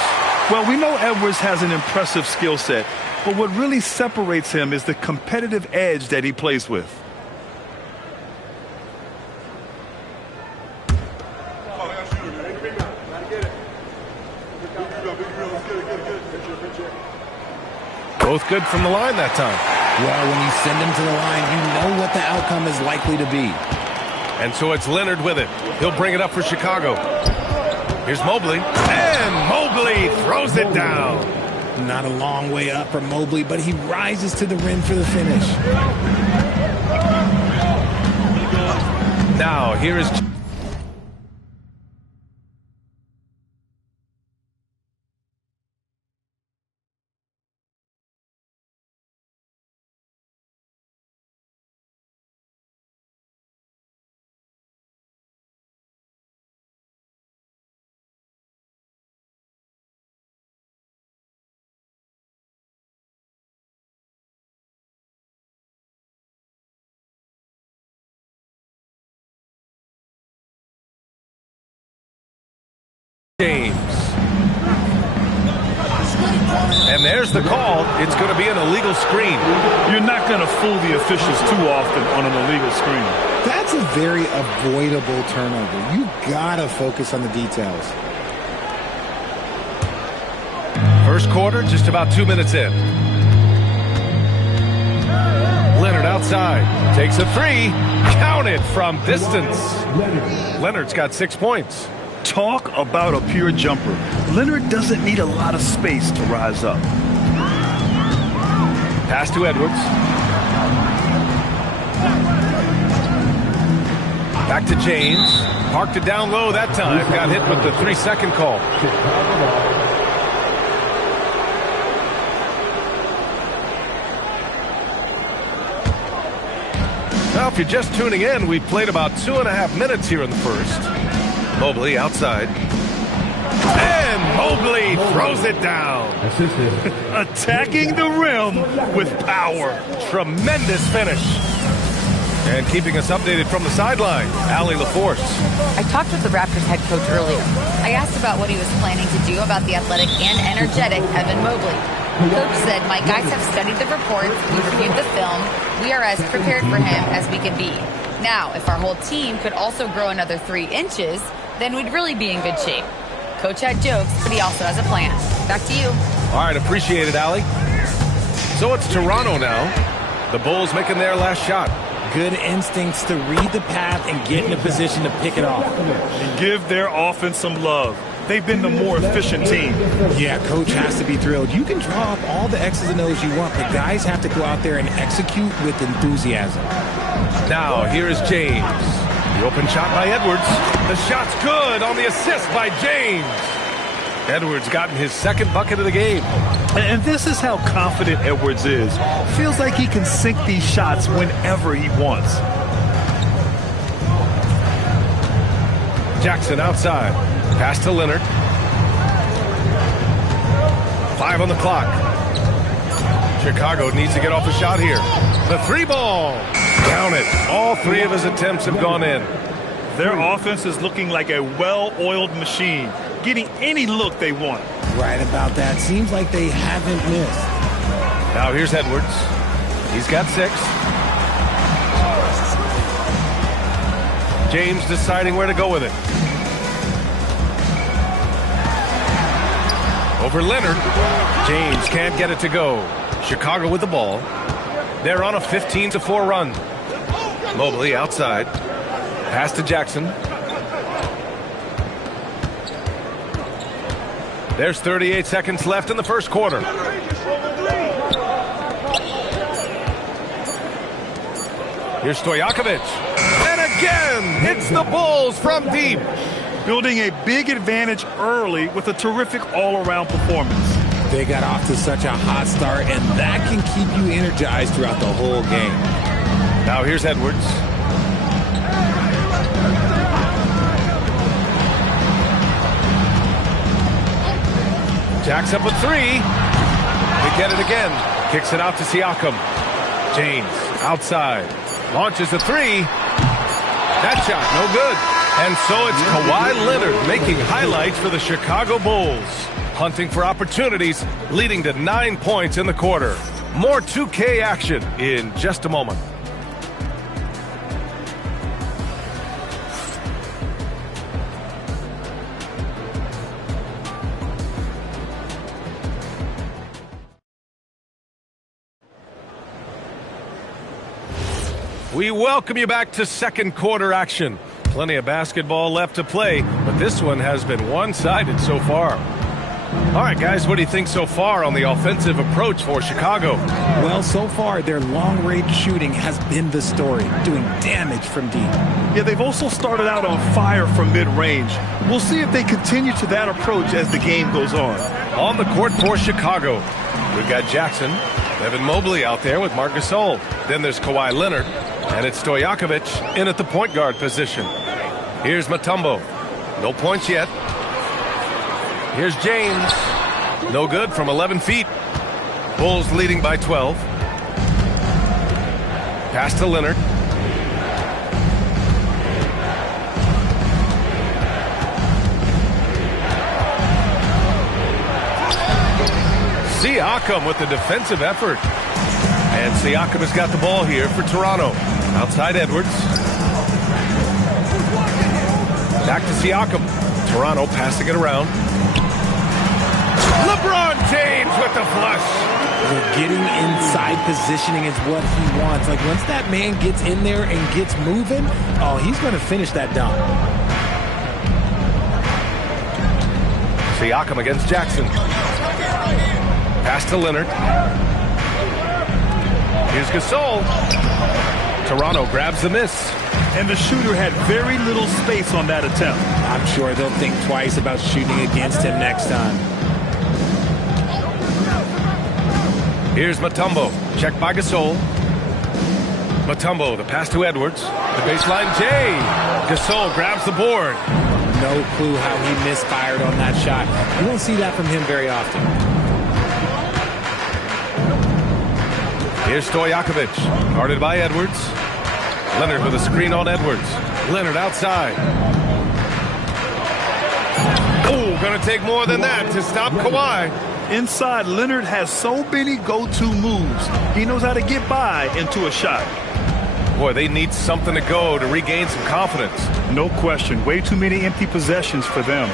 Well, we know Edwards has an impressive skill set, but what really separates him is the competitive edge that he plays with. Both good from the line that time. Well, when you send him to the line, you know what the outcome is likely to be. And so it's Leonard with it. He'll bring it up for Chicago. Here's Mobley. And Mobley throws it down. Not a long way up for Mobley, but he rises to the rim for the finish. Now, here is... James. And there's the call. It's going to be an illegal screen. You're not going to fool the officials too often on an illegal screen. That's a very avoidable turnover. You gotta focus on the details. First quarter, just about 2 minutes in. Leonard outside. Takes a three. Counted from distance. Leonard's got 6 points. Talk about a pure jumper. Leonard doesn't need a lot of space to rise up. Pass to Edwards. Back to James. Parked it down low that time. Got hit with the 3-second call. Now, if you're just tuning in, we've played about 2.5 minutes here in the first. Mobley outside. And Mobley throws it down. Attacking the rim with power. Tremendous finish. And keeping us updated from the sideline, Allie LaForce. I talked with the Raptors head coach earlier. I asked about what he was planning to do about the athletic and energetic Evan Mobley. Coach said, "My guys have studied the reports, we reviewed the film, we are as prepared for him as we can be. Now, if our whole team could also grow another 3 inches, then we'd really be in good shape." Coach had jokes, but he also has a plan. Back to you. All right, appreciate it, Allie. So it's Toronto now. The Bulls making their last shot. Good instincts to read the path and get in a position to pick it off. And give their offense some love. They've been the more efficient team. Yeah, coach has to be thrilled. You can draw up all the X's and O's you want, but guys have to go out there and execute with enthusiasm. Now, here is James. The open shot by Edwards. The shot's good on the assist by James. Edwards gotten his second bucket of the game. And this is how confident Edwards is. Feels like he can sink these shots whenever he wants. Jackson outside. Pass to Leonard. 5 on the clock. Chicago needs to get off a shot here. The 3 ball. Down it. All 3 of his attempts have gone in. Their offense is looking like a well-oiled machine, getting any look they want. Right about that. Seems like they haven't missed. Now here's Edwards. He's got 6. James deciding where to go with it. Over Leonard. James can't get it to go. Chicago with the ball. They're on a 15-4 run. Mobley outside. Pass to Jackson. There's 38 seconds left in the first quarter. Here's Stojakovic. And again, it's the Bulls from deep. Building a big advantage early with a terrific all-around performance. They got off to such a hot start, and that can keep you energized throughout the whole game. Now here's Edwards. Jacks up with 3. They get it again. Kicks it out to Siakam. James outside. Launches a 3. That shot no good. And so it's Kawhi Leonard making highlights for the Chicago Bulls. Hunting for opportunities, leading to 9 points in the quarter. More 2K action in just a moment. We welcome you back to second quarter action. Plenty of basketball left to play, but this one has been one-sided so far. All right, guys, what do you think so far on the offensive approach for Chicago? Well, so far, their long-range shooting has been the story, doing damage from deep. Yeah, they've also started out on fire from mid-range. We'll see if they continue to that approach as the game goes on. On the court for Chicago, we've got Jackson, Evan Mobley out there with Marc Gasol. Then there's Kawhi Leonard, and it's Stojakovic in at the point guard position. Here's Mutombo. No points yet. Here's James. No good from 11 feet. Bulls leading by 12. Pass to Leonard. Siakam with the defensive effort. And Siakam has got the ball here for Toronto. Outside Edwards. Back to Siakam. Toronto passing it around. LeBron James with the flush. Getting inside positioning is what he wants. Like, once that man gets in there and gets moving, oh, he's going to finish that dunk. Siakam against Jackson. Pass to Leonard. Here's Gasol. Toronto grabs the miss. And the shooter had very little space on that attempt. I'm sure they'll think twice about shooting against him next time. Here's Mutombo. Checked by Gasol. Mutombo, the pass to Edwards. The baseline J. Gasol grabs the board. No clue how he misfired on that shot. You don't see that from him very often. Here's Stojakovic. Guarded by Edwards. Leonard with a screen on Edwards. Leonard outside. Oh, going to take more than that to stop Kawhi. Inside, Leonard has so many go-to moves. He knows how to get by into a shot. Boy, they need something to go to regain some confidence. No question. Way too many empty possessions for them.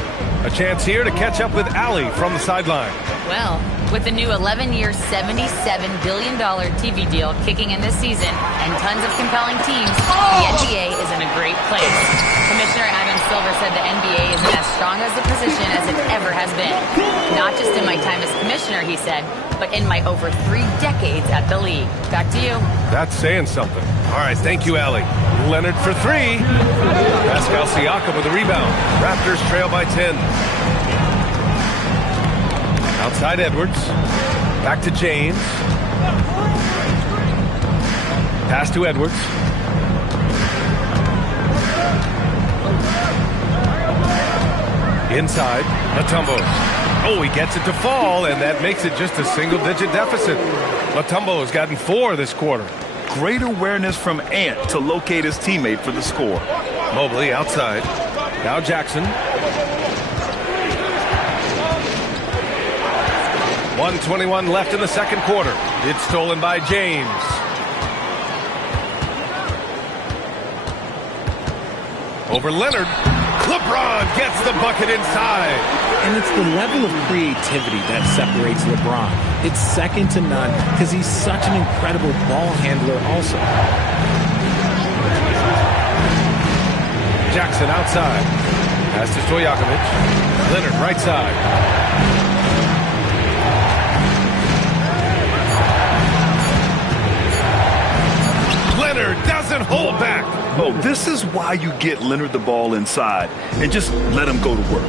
A chance here to catch up with Allie from the sideline. Well, with the new 11-year, $77 billion TV deal kicking in this season and tons of compelling teams, the NBA is in a great place. Commissioner Adam Silver said the NBA is in as strong as a position as it ever has been. Not just in my time as commissioner, he said, but in my over 3 decades at the league. Back to you. That's saying something. All right, thank you, Allie. Leonard for 3. Pascal Siakam with a rebound. Raptors trail by 10. Outside Edwards. Back to James. Pass to Edwards. Inside, Mutombo. Oh, he gets it to fall, and that makes it just a single-digit deficit. Mutombo has gotten 4 this quarter. Great awareness from Ant to locate his teammate for the score. Mobley outside. Now Jackson. 1:21 left in the second quarter. It's stolen by James. Over Leonard. LeBron gets the bucket inside. And it's the level of creativity that separates LeBron. It's second to none because he's such an incredible ball handler also. Jackson outside. Pass to Stojakovic. Leonard right side. Leonard doesn't hold back. Oh, this is why you get Leonard the ball inside and just let him go to work.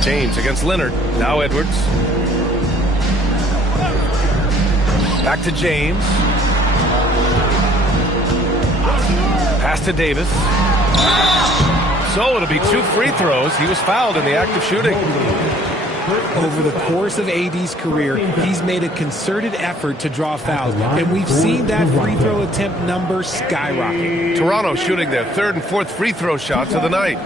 James against Leonard. Now Edwards. Back to James. Pass to Davis. So it'll be 2 free throws. He was fouled in the act of shooting. Over the course of AD's career, he's made a concerted effort to draw fouls, and we've seen that free throw attempt number skyrocket. Toronto shooting their 3rd and 4th free throw shots of the night.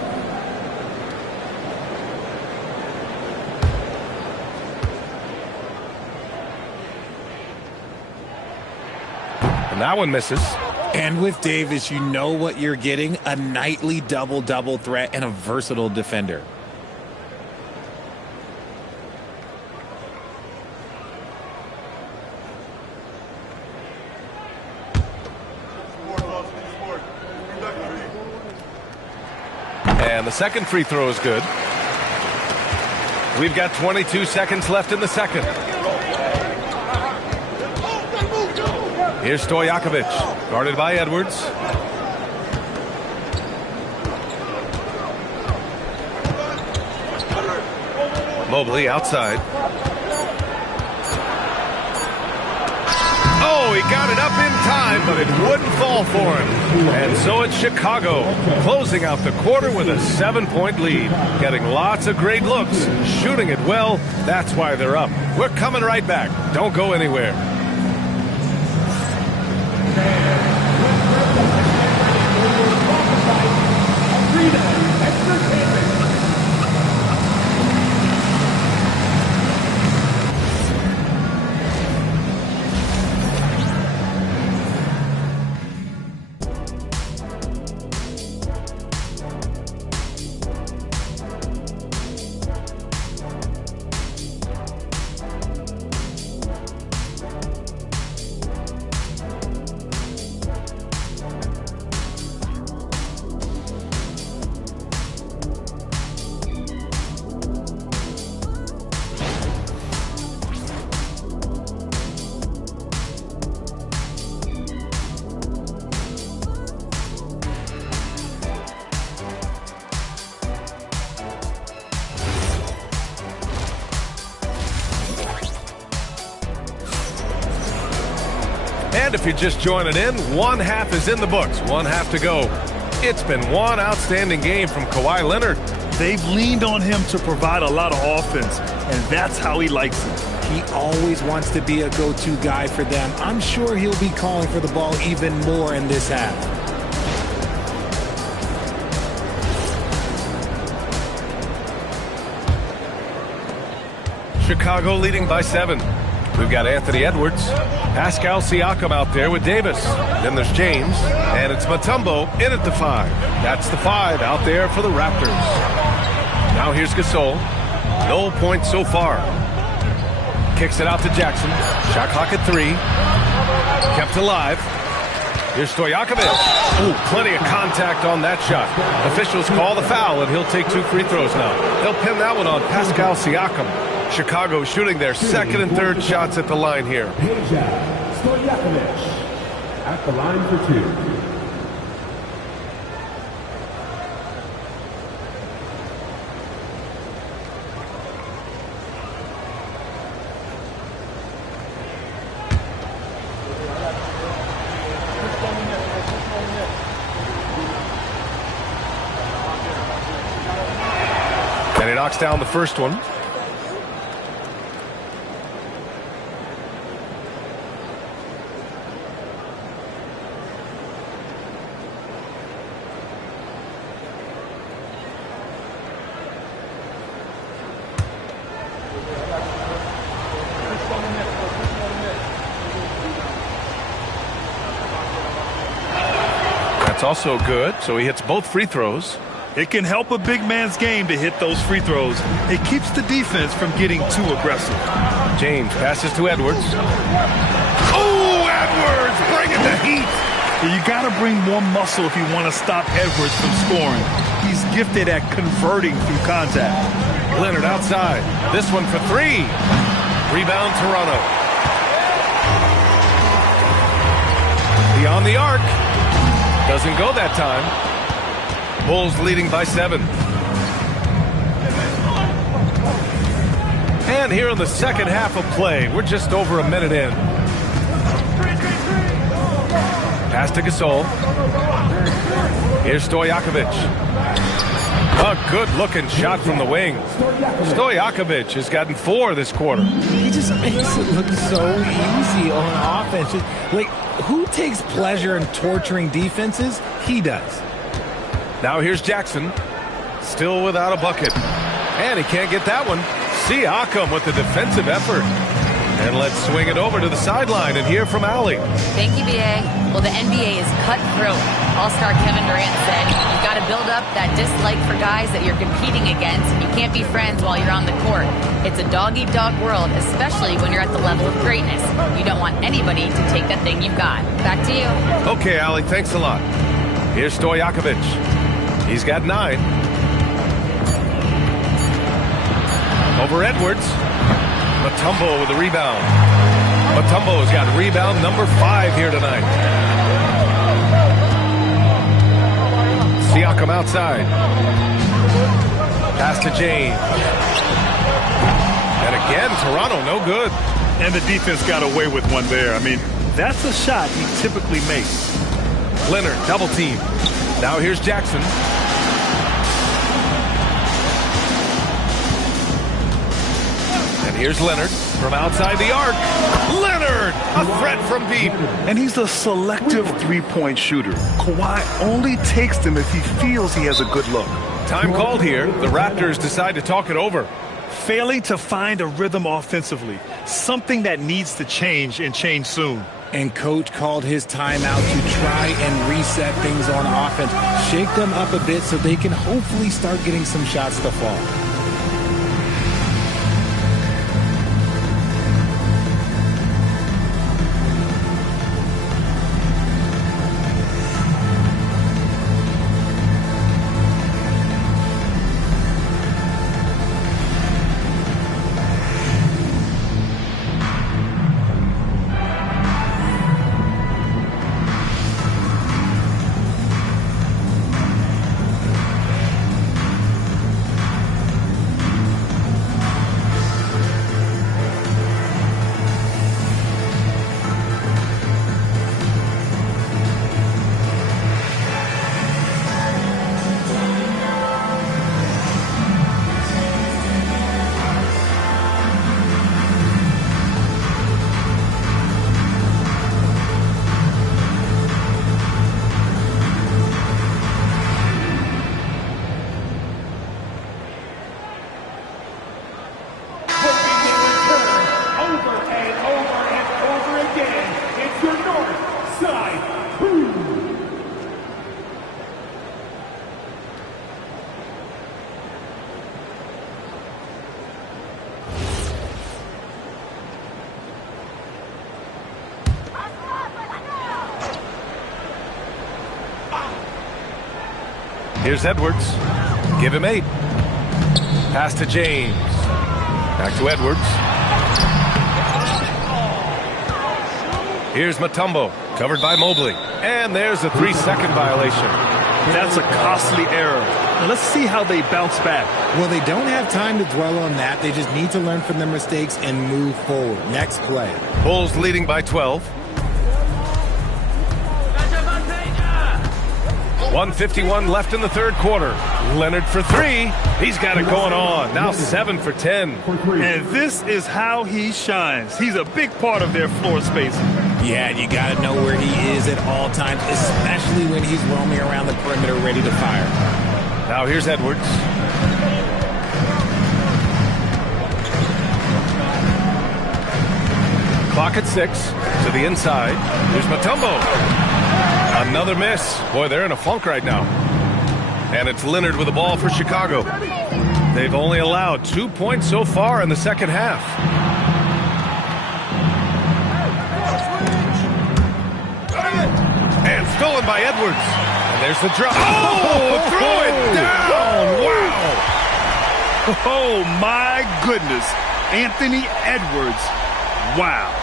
And that one misses. And with Davis, you know what you're getting, a nightly double-double threat and a versatile defender. And the second free throw is good. We've got 22 seconds left in the second. Here's Stojakovic, guarded by Edwards. Mobley outside. Oh, he got it up in time, but it wouldn't fall for him. And so it's Chicago closing out the quarter with a 7-point lead. Getting lots of great looks, shooting it well. That's why they're up. We're coming right back. Don't go anywhere. And if you're just joining in, 1 half is in the books, 1 half to go. It's been one outstanding game from Kawhi Leonard. They've leaned on him to provide a lot of offense, and that's how he likes it. He always wants to be a go-to guy for them. I'm sure he'll be calling for the ball even more in this half. Chicago leading by 7. We've got Anthony Edwards, Pascal Siakam out there with Davis. Then there's James, and it's Mutombo in at the 5. That's the 5 out there for the Raptors. Now here's Gasol. No points so far. Kicks it out to Jackson. Shot clock at 3. Kept alive. Here's Stojakovic. Ooh, plenty of contact on that shot. Officials call the foul, and he'll take 2 free throws now. They'll pin that one on Pascal Siakam. Chicago shooting their second and third shots at the line here. Stojakovic at the line for 2. And he knocks down the first one. That's also good, so he hits both free throws. It can help a big man's game to hit those free throws. It keeps the defense from getting too aggressive. James passes to Edwards. Oh, Edwards bringing the heat. You got to bring more muscle if you want to stop Edwards from scoring. He's gifted at converting through contact. Leonard outside. This one for 3. Rebound Toronto. Beyond the arc. Doesn't go that time. Bulls leading by 7. And here in the second half of play, we're just over a minute in. Pass to Gasol. Here's Stojakovic. A good-looking shot from the wing. Stojakovic has gotten 4 this quarter. He just makes it look so easy on offense. Like, who takes pleasure in torturing defenses? He does. Now here's Jackson. Still without a bucket. And he can't get that one. Siakam with the defensive effort. And let's swing it over to the sideline and hear from Allie. Thank you, B.A. Well, the NBA is cutthroat. All-star Kevin Durant said, you've got to build up that dislike for guys that you're competing against, and you can't be friends while you're on the court. It's a dog-eat-dog world, especially when you're at the level of greatness. You don't want anybody to take that thing you've got. Back to you. Okay, Allie, thanks a lot. Here's Stojakovic. He's got 9. Over Edwards. Mutombo with the rebound. Mutombo's got rebound number 5 here tonight. Siakam outside. Pass to James. And again, Toronto no good. And the defense got away with one there. I mean, that's a shot he typically makes. Leonard double team. Now here's Jackson. Here's Leonard from outside the arc. Leonard, a threat from deep. And he's a selective three-point shooter. Kawhi only takes them if he feels he has a good look. Time called here. The Raptors decide to talk it over. Failing to find a rhythm offensively. Something that needs to change and change soon. And coach called his timeout to try and reset things on offense. Shake them up a bit so they can hopefully start getting some shots to fall. Here's Edwards. Give him 8. Pass to James. Back to Edwards. Here's Mutombo, covered by Mobley. And there's a 3-second violation. That's a costly error. Now let's see how they bounce back. Well, they don't have time to dwell on that. They just need to learn from their mistakes and move forward. Next play. Bulls leading by 12. 1:51 left in the third quarter. Leonard for 3. He's got it going on. Now 7 for 10. And this is how he shines. He's a big part of their floor spacing. Yeah, you got to know where he is at all times, especially when he's roaming around the perimeter ready to fire. Now here's Edwards. Clock at 6. To the inside. Here's Mutombo. Another miss. Boy, they're in a funk right now. And it's Leonard with the ball for Chicago. They've only allowed 2 points so far in the second half. And stolen by Edwards. And there's the drop. Oh, throw it down. Wow. Oh, my goodness. Anthony Edwards. Wow.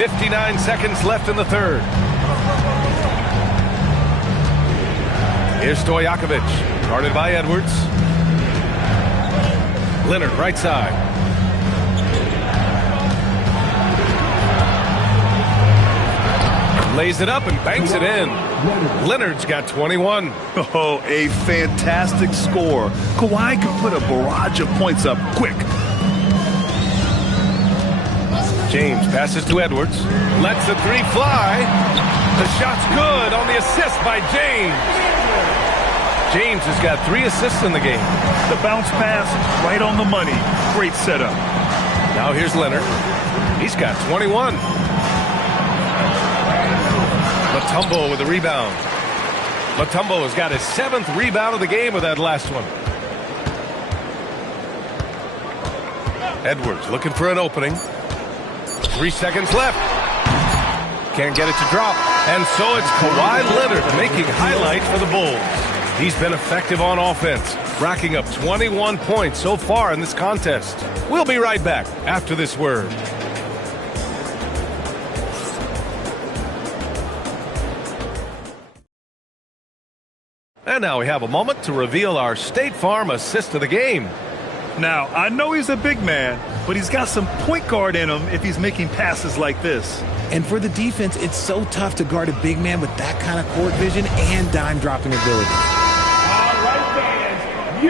.59 seconds left in the third. Here's Stojakovic, guarded by Edwards. Leonard, right side. Lays it up and banks it in. Leonard's got 21. Oh, a fantastic score. Kawhi can put a barrage of points up quick. James passes to Edwards. Lets the 3 fly. The shot's good on the assist by James. James has got 3 assists in the game. The bounce pass right on the money. Great setup. Now here's Leonard. He's got 21. Mutombo with the rebound. Mutombo has got his 7th rebound of the game with that last one. Edwards looking for an opening. 3 seconds left. Can't get it to drop. And so it's Kawhi Leonard making highlight for the Bulls. He's been effective on offense, racking up 21 points so far in this contest. We'll be right back after this word. And now we have a moment to reveal our State Farm assist of the game. Now, I know he's a big man, but he's got some point guard in him if he's making passes like this. And for the defense, it's so tough to guard a big man with that kind of court vision and dime-dropping ability.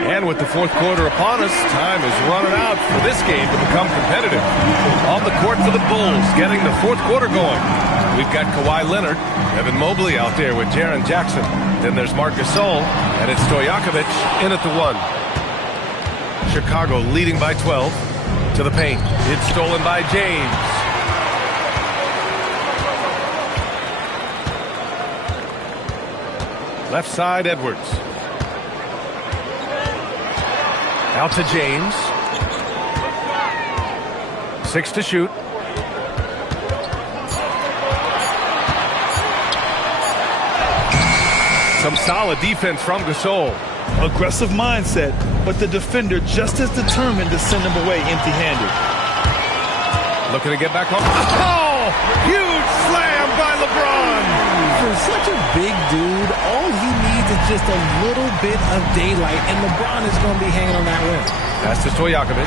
And with the fourth quarter upon us, time is running out for this game to become competitive. On the court for the Bulls, getting the fourth quarter going. We've got Kawhi Leonard, Evan Mobley out there with Jaren Jackson. Then there's Marc Gasol, and it's Stojakovic in at the 1. Chicago leading by 12 to the paint. It's stolen by James. Left side, Edwards. Out to James. 6 to shoot. Some solid defense from Gasol. Aggressive mindset, but the defender just as determined to send him away empty-handed. Looking to get back on. Oh! Huge slam by LeBron! For such a big dude, all he needs is just a little bit of daylight, and LeBron is going to be hanging on that rim. Pass to Stojakovic.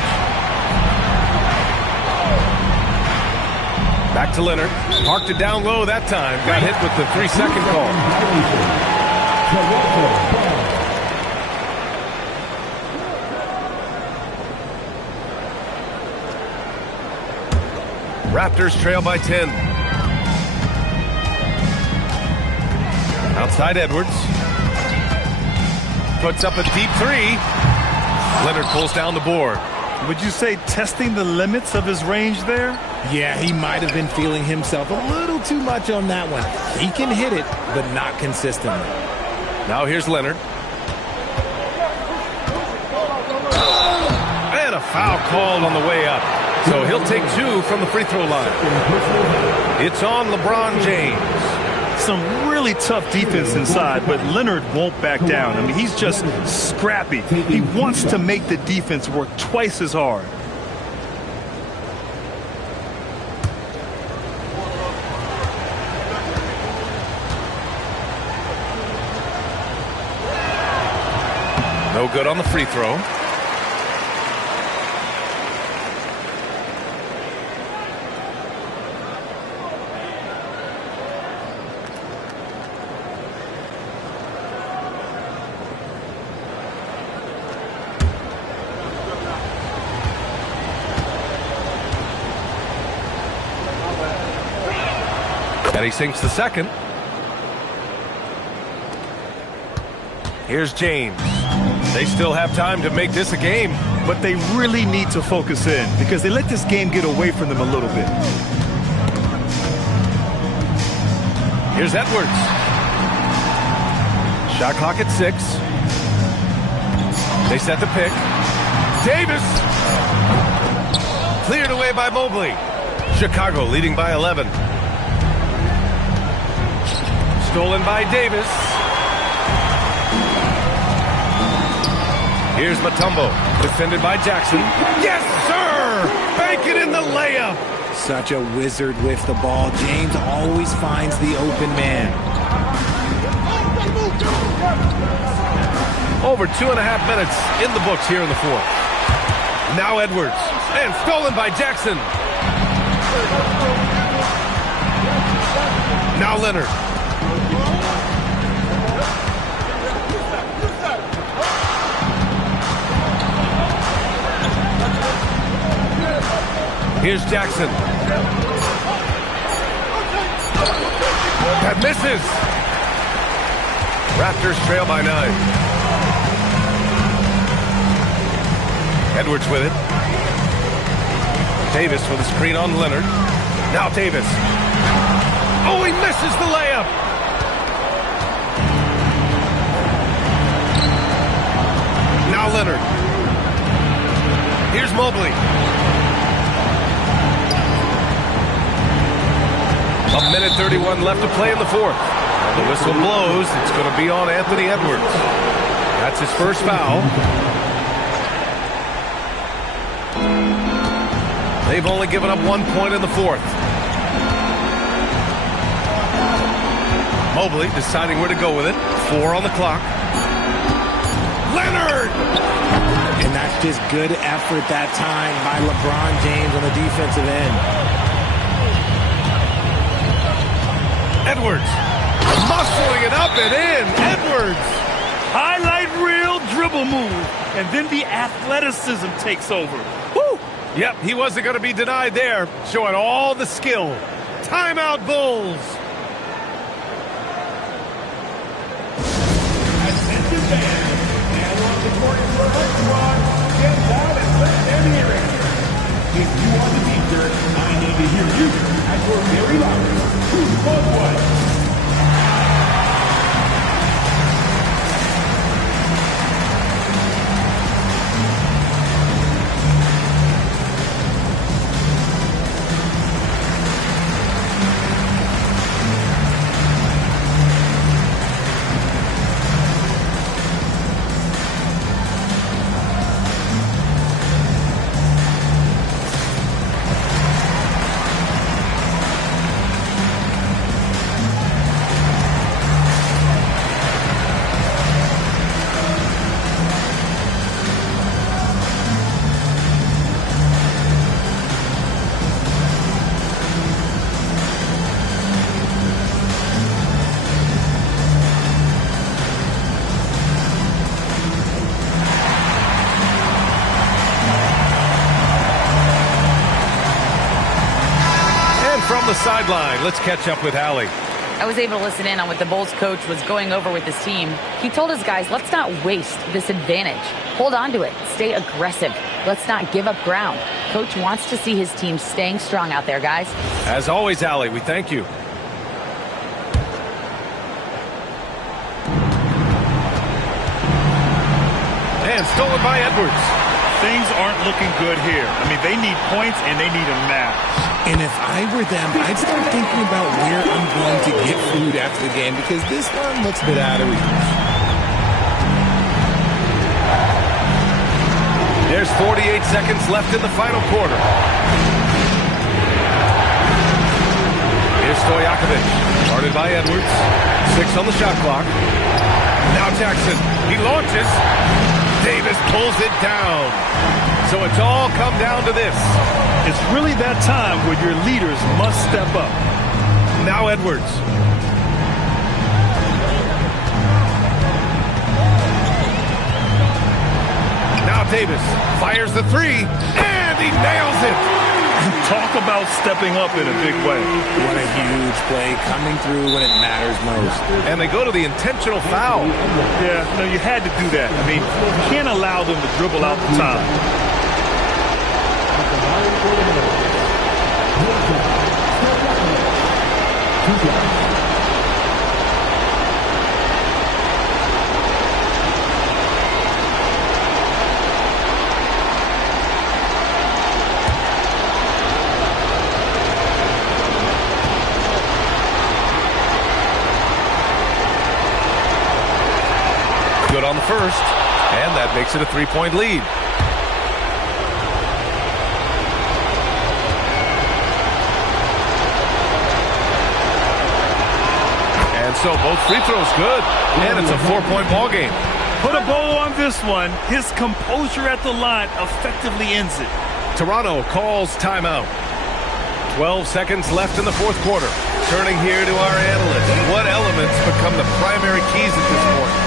Back to Leonard. Parked it down low that time. Got hit with the 3-second call. Raptors trail by 10. Outside Edwards. Puts up a deep 3. Leonard pulls down the board. Would you say testing the limits of his range there? Yeah, he might have been feeling himself a little too much on that one. He can hit it, but not consistently. Now here's Leonard. And a foul called on the way up. So he'll take 2 from the free throw line. It's on LeBron James. Some really tough defense inside, but Leonard won't back down. I mean, he's just scrappy. He wants to make the defense work twice as hard. No good on the free throw. And he sinks the second. Here's James. They still have time to make this a game. But they really need to focus in because they let this game get away from them a little bit. Here's Edwards. Shot clock at 6. They set the pick. Davis. Cleared away by Mobley. Chicago leading by 11. Stolen by Davis. Here's Mutombo, defended by Jackson. Yes, sir! Bank it in the layup. Such a wizard with the ball. James always finds the open man. Over 2.5 minutes in the books here in the fourth. Now Edwards, and stolen by Jackson. Now Leonard. Here's Jackson. That misses. Raptors trail by 9. Edwards with it. Davis with a screen on Leonard. Now Davis. Oh, he misses the layup. Now Leonard. Here's Mobley. 1:31 left to play in the fourth. And the whistle blows. It's going to be on Anthony Edwards. That's his first foul. They've only given up 1 point in the fourth. Mobley deciding where to go with it. 4 on the clock. Leonard! And that's just good effort that time by LeBron James on the defensive end. Edwards, muscling it up and in. Edwards. Highlight reel dribble move, and then the athleticism takes over. Woo! Yep, he wasn't going to be denied there, showing all the skill. Timeout, Bulls. Attention fans, now on the court for our squad. Get loud and let them hear it. If you are the teacher, I need to hear you at your very loudest. Who's called what? From the sideline, let's catch up with Allie. I was able to listen in on what the Bulls coach was going over with his team. He told his guys, let's not waste this advantage. Hold on to it. Stay aggressive. Let's not give up ground. Coach wants to see his team staying strong out there, guys. As always, Allie, we thank you. And stolen by Edwards. things aren't looking good here. I mean, they need points, and they need them now. And if I were them, I'd start thinking about where I'm going to get food after the game, because this one looks a bit out of reach. There's 48 seconds left in the final quarter. Here's Stojakovic, guarded by Edwards. 6 on the shot clock. Now Jackson, he launches. Davis pulls it down. So it's all come down to this. It's really that time where your leaders must step up. Now Edwards. Now Davis fires the three, and he nails it. Talk about stepping up in a big way. What a huge play, coming through when it matters most. And they go to the intentional foul. Yeah, no, you had to do that. I mean, you can't allow them to dribble out the time. Good on the first, and that makes it a 3-point lead. And so both free throws good, and it's a 4-point ball game. Put a bow on this one. His composure at the line effectively ends it. Toronto calls timeout. 12 seconds left in the fourth quarter. Turning here to our analyst. What elements become the primary keys at this point?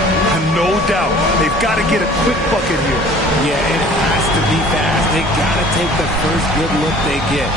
No doubt. They've got to get a quick bucket here. Yeah, it has to be fast. They got to take the first good look they get.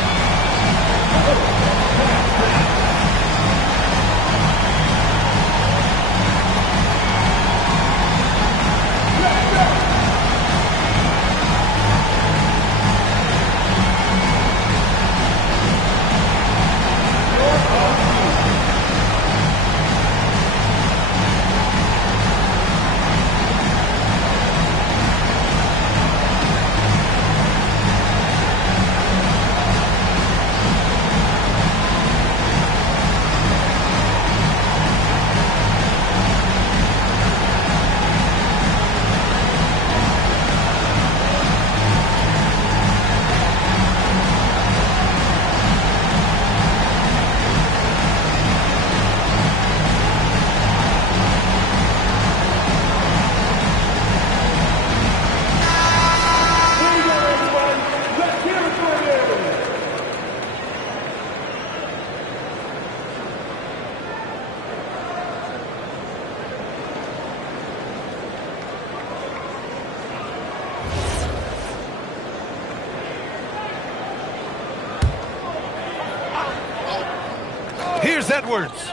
Here's Edwards.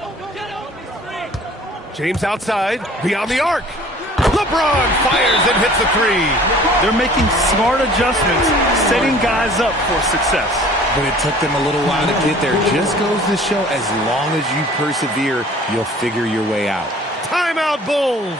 James outside, beyond the arc. LeBron fires and hits the three. They're making smart adjustments, setting guys up for success. But it took them a little while to get there. Just goes to show, as long as you persevere, you'll figure your way out. Timeout, Bulls.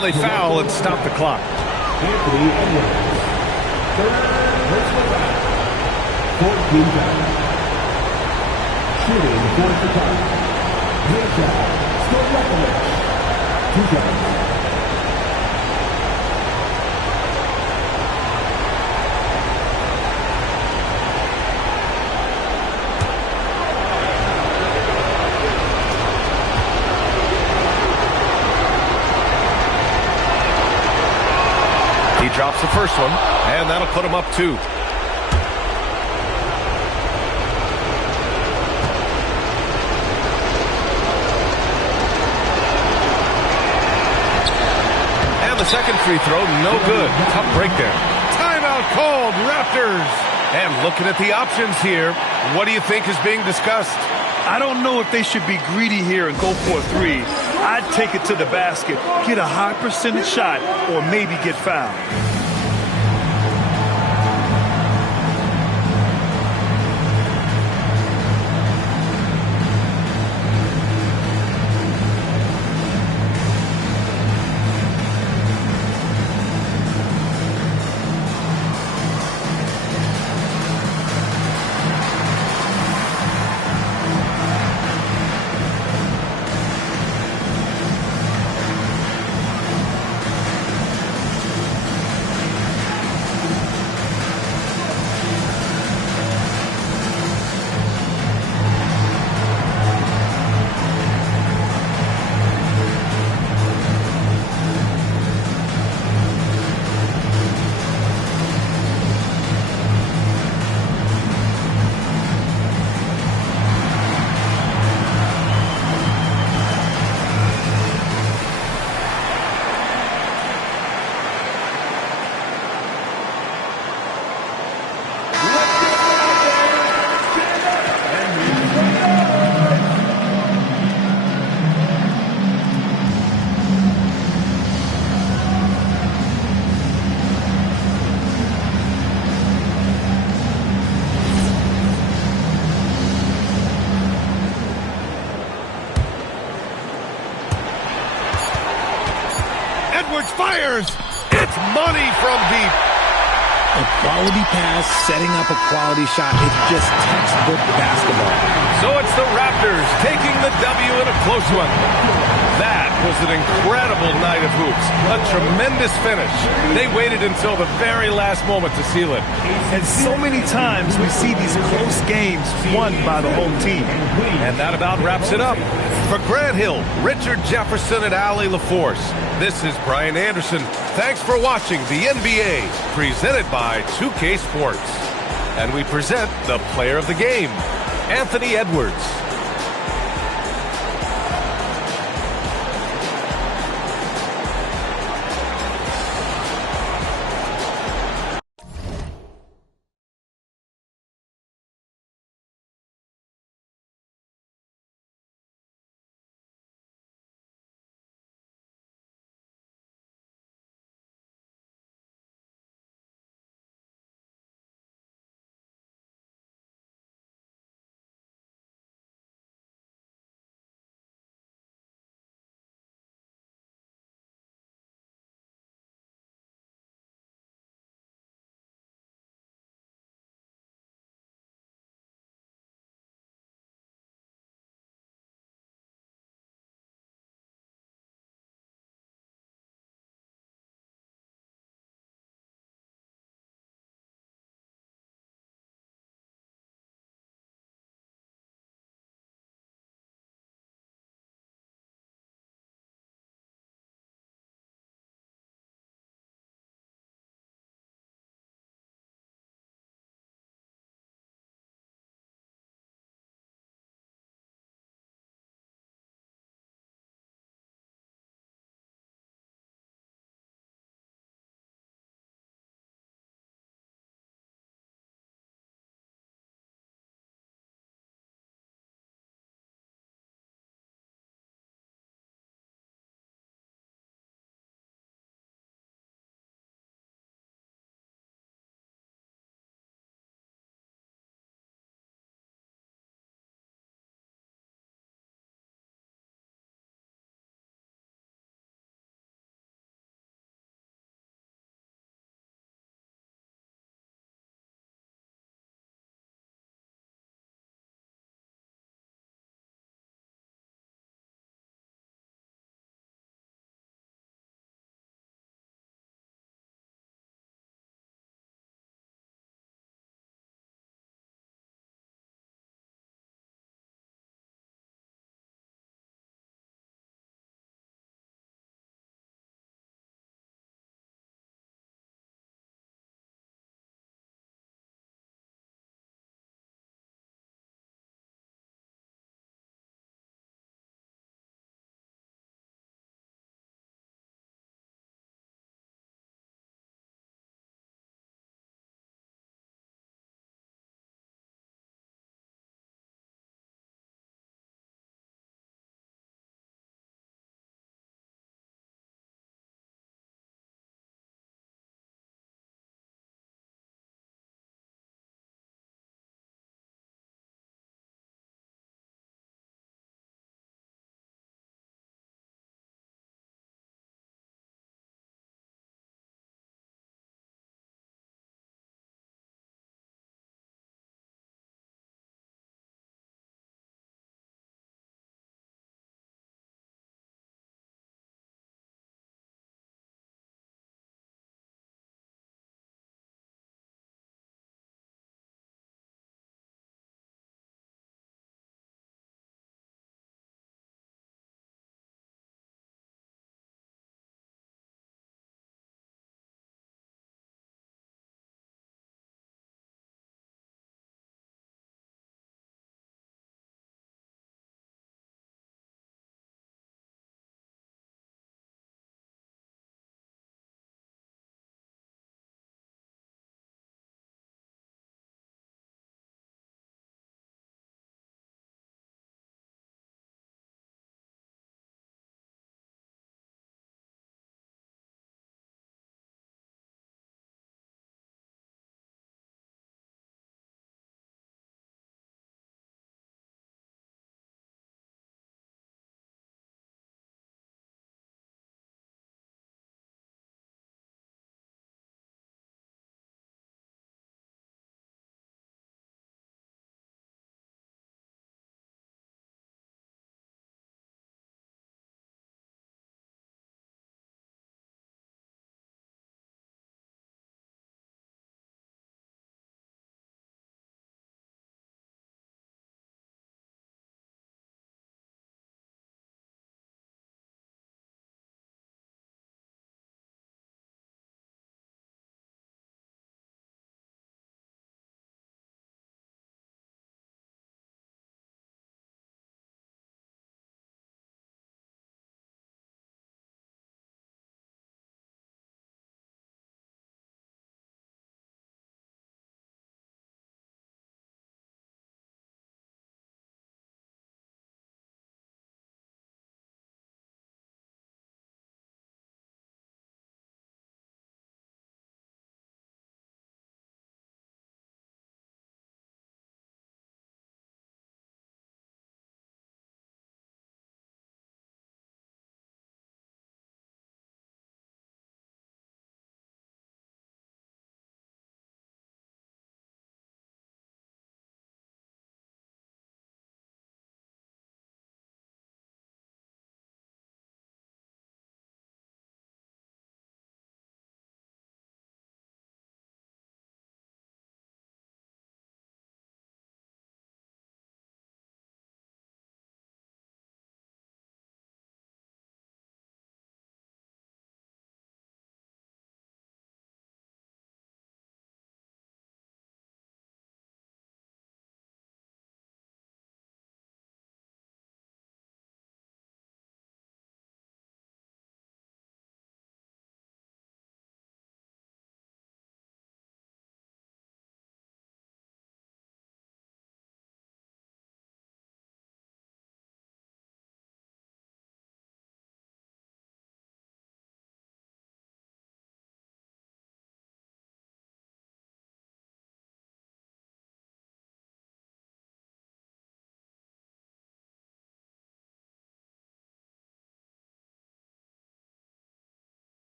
Now they foul and stop the clock. Anthony Edwards. Third personal foul. 14 fouls. Shooting for Chicago. Zajac Stojakovic. 2 fouls. He drops the first one, and that'll put him up 2. And the second free throw, no good. Tough break there. Timeout called, Raptors. And looking at the options here, what do you think is being discussed? I don't know if they should be greedy here and go for a 3. I'd take it to the basket, get a high percentage shot, or maybe get fouled. Edwards fires. It's money from deep. A quality pass, setting up a quality shot. It's just textbook basketball. So it's the Raptors taking the W in a close one. That was an incredible night of hoops. A tremendous finish. They waited until the very last moment to seal it. And so many times we see these close games won by the home team. And that about wraps it up. For Grant Hill, Richard Jefferson, and Allie LaForce, this is Brian Anderson. Thanks for watching the NBA, presented by 2K Sports. And we present the player of the game, Anthony Edwards.